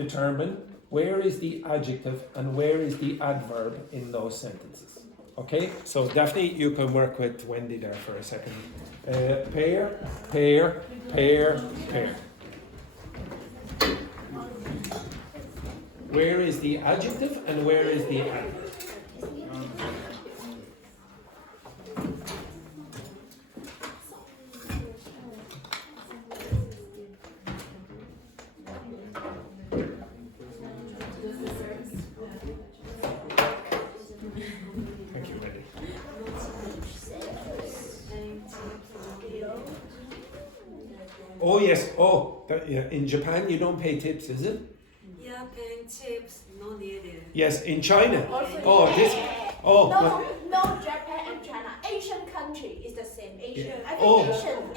determine where is the adjective and where is the adverb in those sentences. Okay, so Daphne, you can work with Wendy there for a second. Pair. Where is the adjective and where is the adverb? Thank you, Wendy. Oh yes. In Japan you don't pay tips, is it? Yeah, paying tips, no needed. Yes, in China. No, Japan and China. Asian country is the same. Asian. I think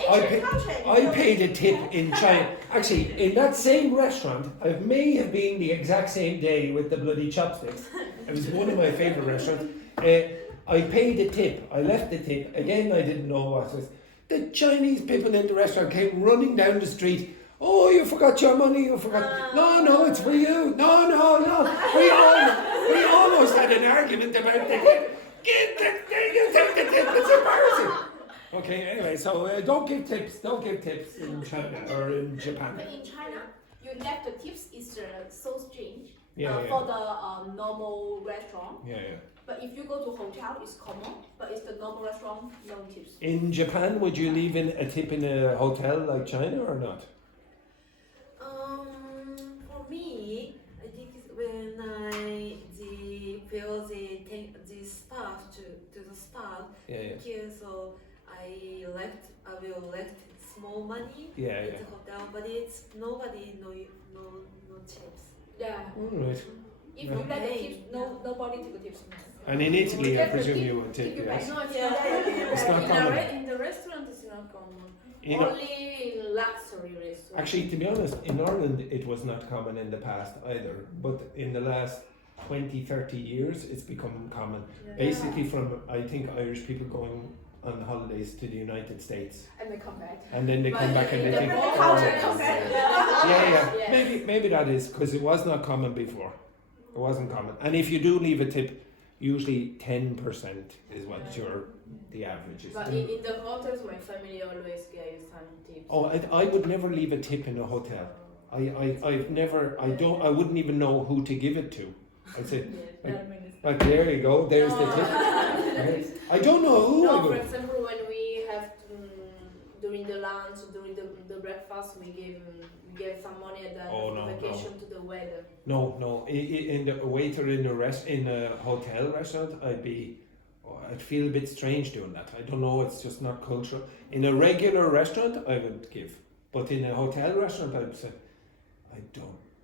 Asian country. I paid a tip in China. Actually, in that same restaurant, it may have been the exact same day with the bloody chopsticks. It was one of my favorite restaurants. I paid a tip. I left the tip. Again, I didn't know what it was. The Chinese people in the restaurant came running down the street. Oh, you forgot your money, you forgot. No, it's for you. No. We almost had an argument about the tip. You take the tip, it's embarrassing. Okay, anyway, so don't give tips in China or in Japan. But in China, you left the tips is so strange Yeah. for the normal restaurant. Yeah. But if you go to hotel, it's common. But it's the normal restaurant, no tips. In Japan, would you leave in a tip in a hotel like China or not? For me, I think it's when I take the staff to the staff. Yeah. So I will left small money Yeah. in the hotel, but it's nobody no tips. Yeah. All right. If you let the tips, nobody take the tips. And in Italy, I presume you would tip, yes? No, it's Yeah, not. It's not common. In the restaurant, it's not common. You know, Only in luxury restaurants. actually, to be honest, in Ireland it was not common in the past either, but in the last 20, 30 years it's become common. Basically from, I think, Irish people going on holidays to the United States. And they come back. And then they come back and they think, Yeah. maybe that is, because it was not common before. It wasn't common. And if you do leave a tip, usually 10% is what the average is. But in the hotels, my family always gave some tips. Oh, I would never leave a tip in a hotel. I wouldn't even know who to give it to. I'd say, like, there you go, there's the tip. Right? I don't know who I No, for would. example, when we have during the lunch, during the breakfast, we give some money at the vacation to the weather. No. In the waiter in a hotel restaurant, I'd feel a bit strange doing that. I don't know, it's just not cultural. In a regular restaurant, I would give. But in a hotel restaurant, I would say,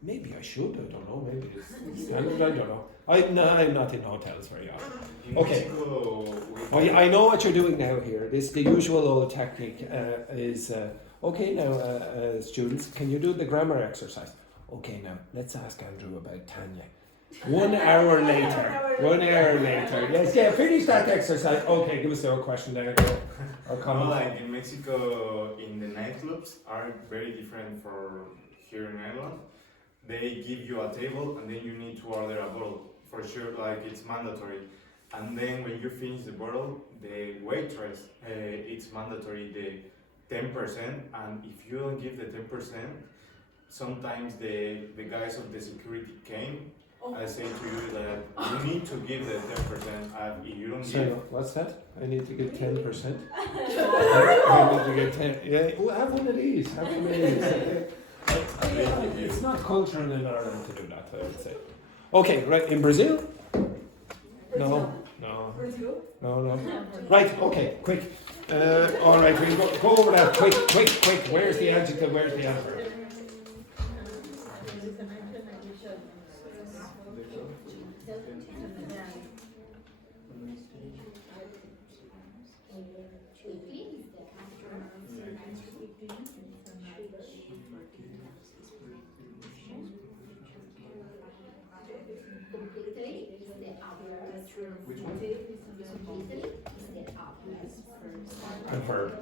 maybe I should, I don't know, maybe it's standard, I don't know. I'm not in hotels very often. Okay. I know what you're doing now here. The usual old technique is, okay now, students, can you do the grammar exercise? Okay, now, let's ask Andrew about Tanya. 1 hour later. 1 hour later. Yes, yeah, finish that exercise. Okay, give us your question there. Or comment. Like in Mexico, in the nightclubs are very different for here in Ireland. They give you a table and then you need to order a bottle. For sure, like it's mandatory. And then when you finish the bottle, the waitress, it's mandatory the 10%. And if you don't give the 10%, sometimes the guys of the security came. I say to you that you need to give the 10%. If you don't Sorry, give, what's that? I need to get 10%. I need to get 10. Yeah, well, have one of these. Have one of these. It's not cultural in Ireland to do that, I would say. Okay, right, in Brazil? No. No. Right, okay, quick. All right, we'll go over that quick. Where's the adjective? Where's the adverb? Adverb.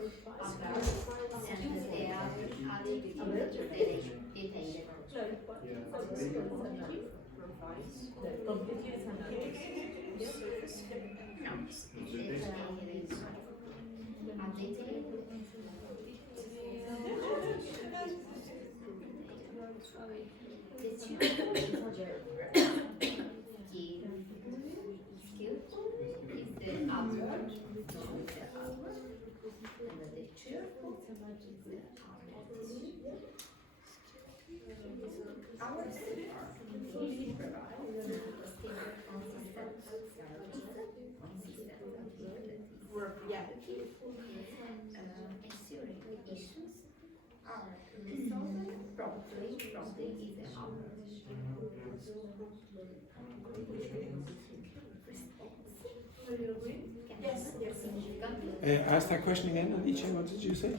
Ask that question again, Alicia. What did you say?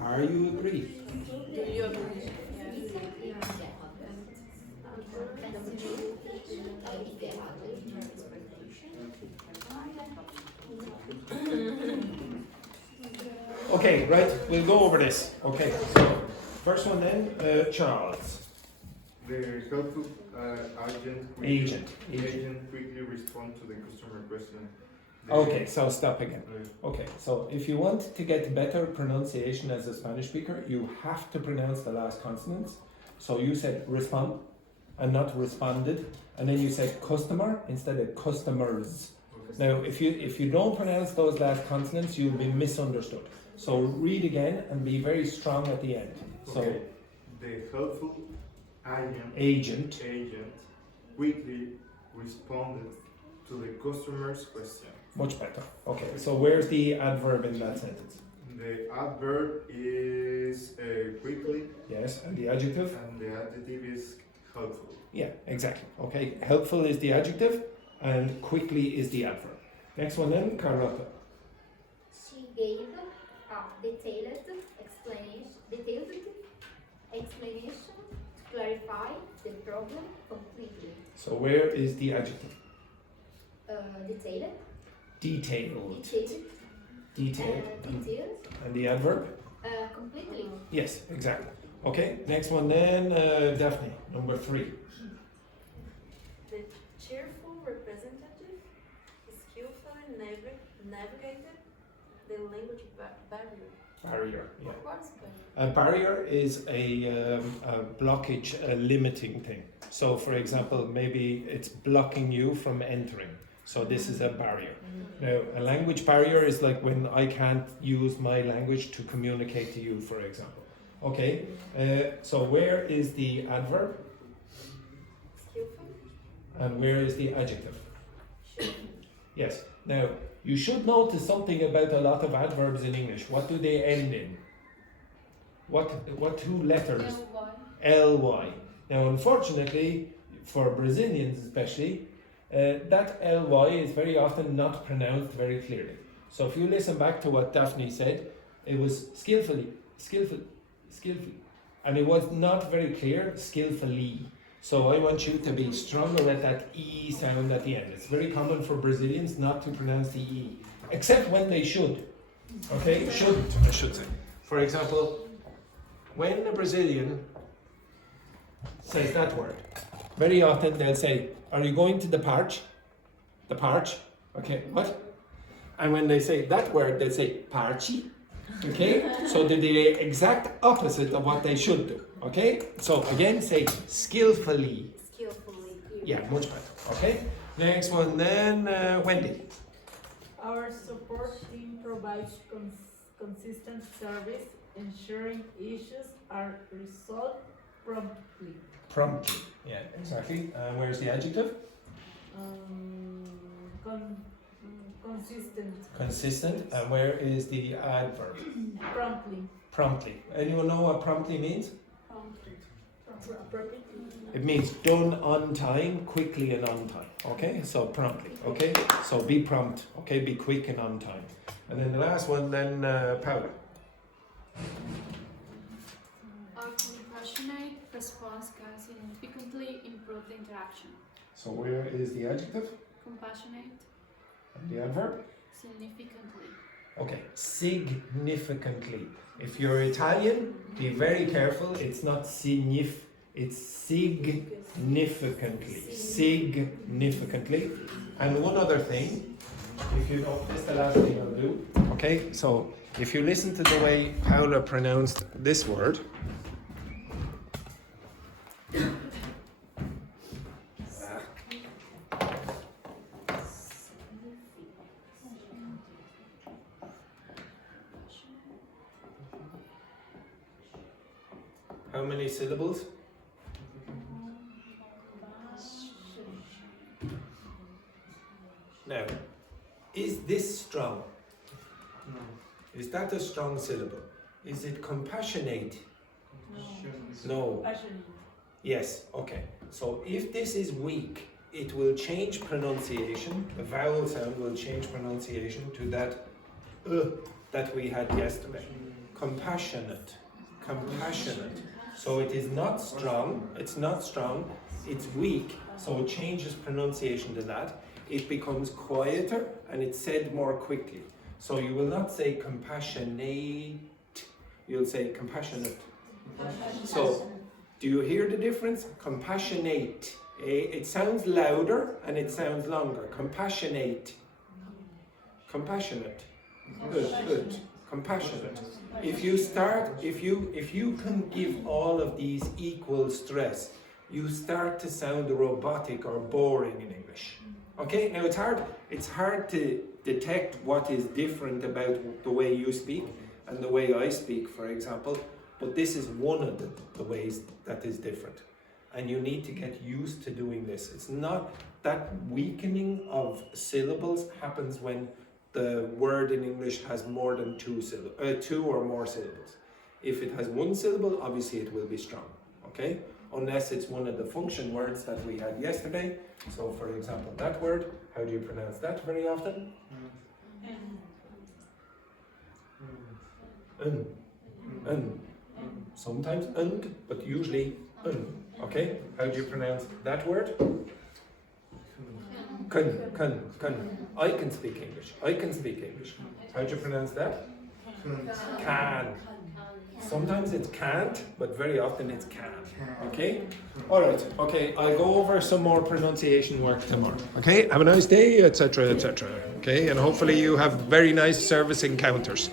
Are you agree? Do you agree? Okay, right, we'll go over this. Okay, so first one then, Charles. The helpful Agent. agent quickly respond to the customer question. Okay, so stop again. Okay, so if you want to get better pronunciation as a Spanish speaker, you have to pronounce the last consonants. So you said respond and not responded, and then you said customer instead of customers. Now, if you don't pronounce those last consonants, you'll be misunderstood. So read again and be very strong at the end. So Okay. The helpful agent. quickly responded to the customer's question. Much better. Okay, so where's the adverb in that sentence? The adverb is quickly, Yes, and the adjective? and the adjective is helpful. Yeah, exactly. Okay, helpful is the adjective and quickly is the adverb. Next one then, Carlotta. She gave a detailed explanation to clarify the problem completely. So where is the adjective? Detailed. Detailed. Detailed. Detailed. And the adverb? Completely. Yes, exactly. Okay, next one then, Daphne, number 3. The cheerful representative skillfully navigated the language barrier. Barrier, yeah. What's good? A barrier is a blockage, a limiting thing. So, for example, maybe it's blocking you from entering. So this is a barrier. Now, a language barrier is like when I can't use my language to communicate to you, for example. Okay, so where is the adverb? Skillful. And where is the adjective? Yes. Now, you should notice something about a lot of adverbs in English. What do they end in? What 2 letters? Ly. Now, unfortunately, for Brazilians especially, that ly is very often not pronounced very clearly. So if you listen back to what Daphne said, it was skillfully, and it was not very clear, skillfully. So I want you to be stronger with that E sound at the end. It's very common for Brazilians not to pronounce the E, except when they should. Okay, shouldn't, I should say. For example, when a Brazilian says that word, very often they'll say, "Are you going to the parch?" The parch. Okay, what? And when they say that word, they'll say parchi. Okay, so they're the exact opposite of what they should do. Okay, so again, say skillfully. Skillfully. Yeah, much better. Okay, next one then, Wendy. Our support team provides consistent service, ensuring issues are resolved promptly. Promptly. Yeah, exactly. Where's the adjective? Consistent. Consistent. And where is the adverb? Promptly. Promptly. Anyone know what promptly means? Appropriately. It means done on time, quickly and on time. Okay, so promptly. Okay, so be prompt. Okay, be quick and on time. And then the last one, then Paula. Our compassionate response can significantly improve the interaction. So where is the adjective Compassionate, and the adverb? significantly. Okay, significantly. If you're Italian, be very careful. It's not it's significantly. Significantly. And one other thing, if you don't, this is the last thing I'll do. Okay, so if you listen to the way Paula pronounced this word, how many syllables? Now, is this strong? No. Is that a strong syllable? Is it compassionate? No. Passionate. Yes, okay. So if this is weak, it will change pronunciation. The vowel sound will change pronunciation to that that we had yesterday. Compassionate. Compassionate. So it is not strong. It's not strong. It's weak. So it changes pronunciation to that. It becomes quieter and it's said more quickly. So you will not say compassionate, you'll say compassionate. So, do you hear the difference? Compassionate. It sounds louder and it sounds longer. Compassionate. Compassionate. Good. Compassionate. If you can give all of these equal stress, you start to sound robotic or boring in English. Okay, now it's hard to detect what is different about the way you speak and the way I speak, for example, but this is one of the ways that is different. And you need to get used to doing this. It's not that weakening of syllables happens when the word in English has more than two or more syllables. If it has one syllable, obviously it will be strong, okay? Unless it's one of the function words that we had yesterday. So for example, that word, how do you pronounce that very often? Sometimes but usually okay? How do you pronounce that word? Kun. I can speak English. How do you pronounce that? Can. Sometimes it's can't, but very often it's can. Okay? Alright, okay, I'll go over some more pronunciation work tomorrow. Okay? Have a nice day, etc., etc. Okay? And hopefully you have very nice service encounters.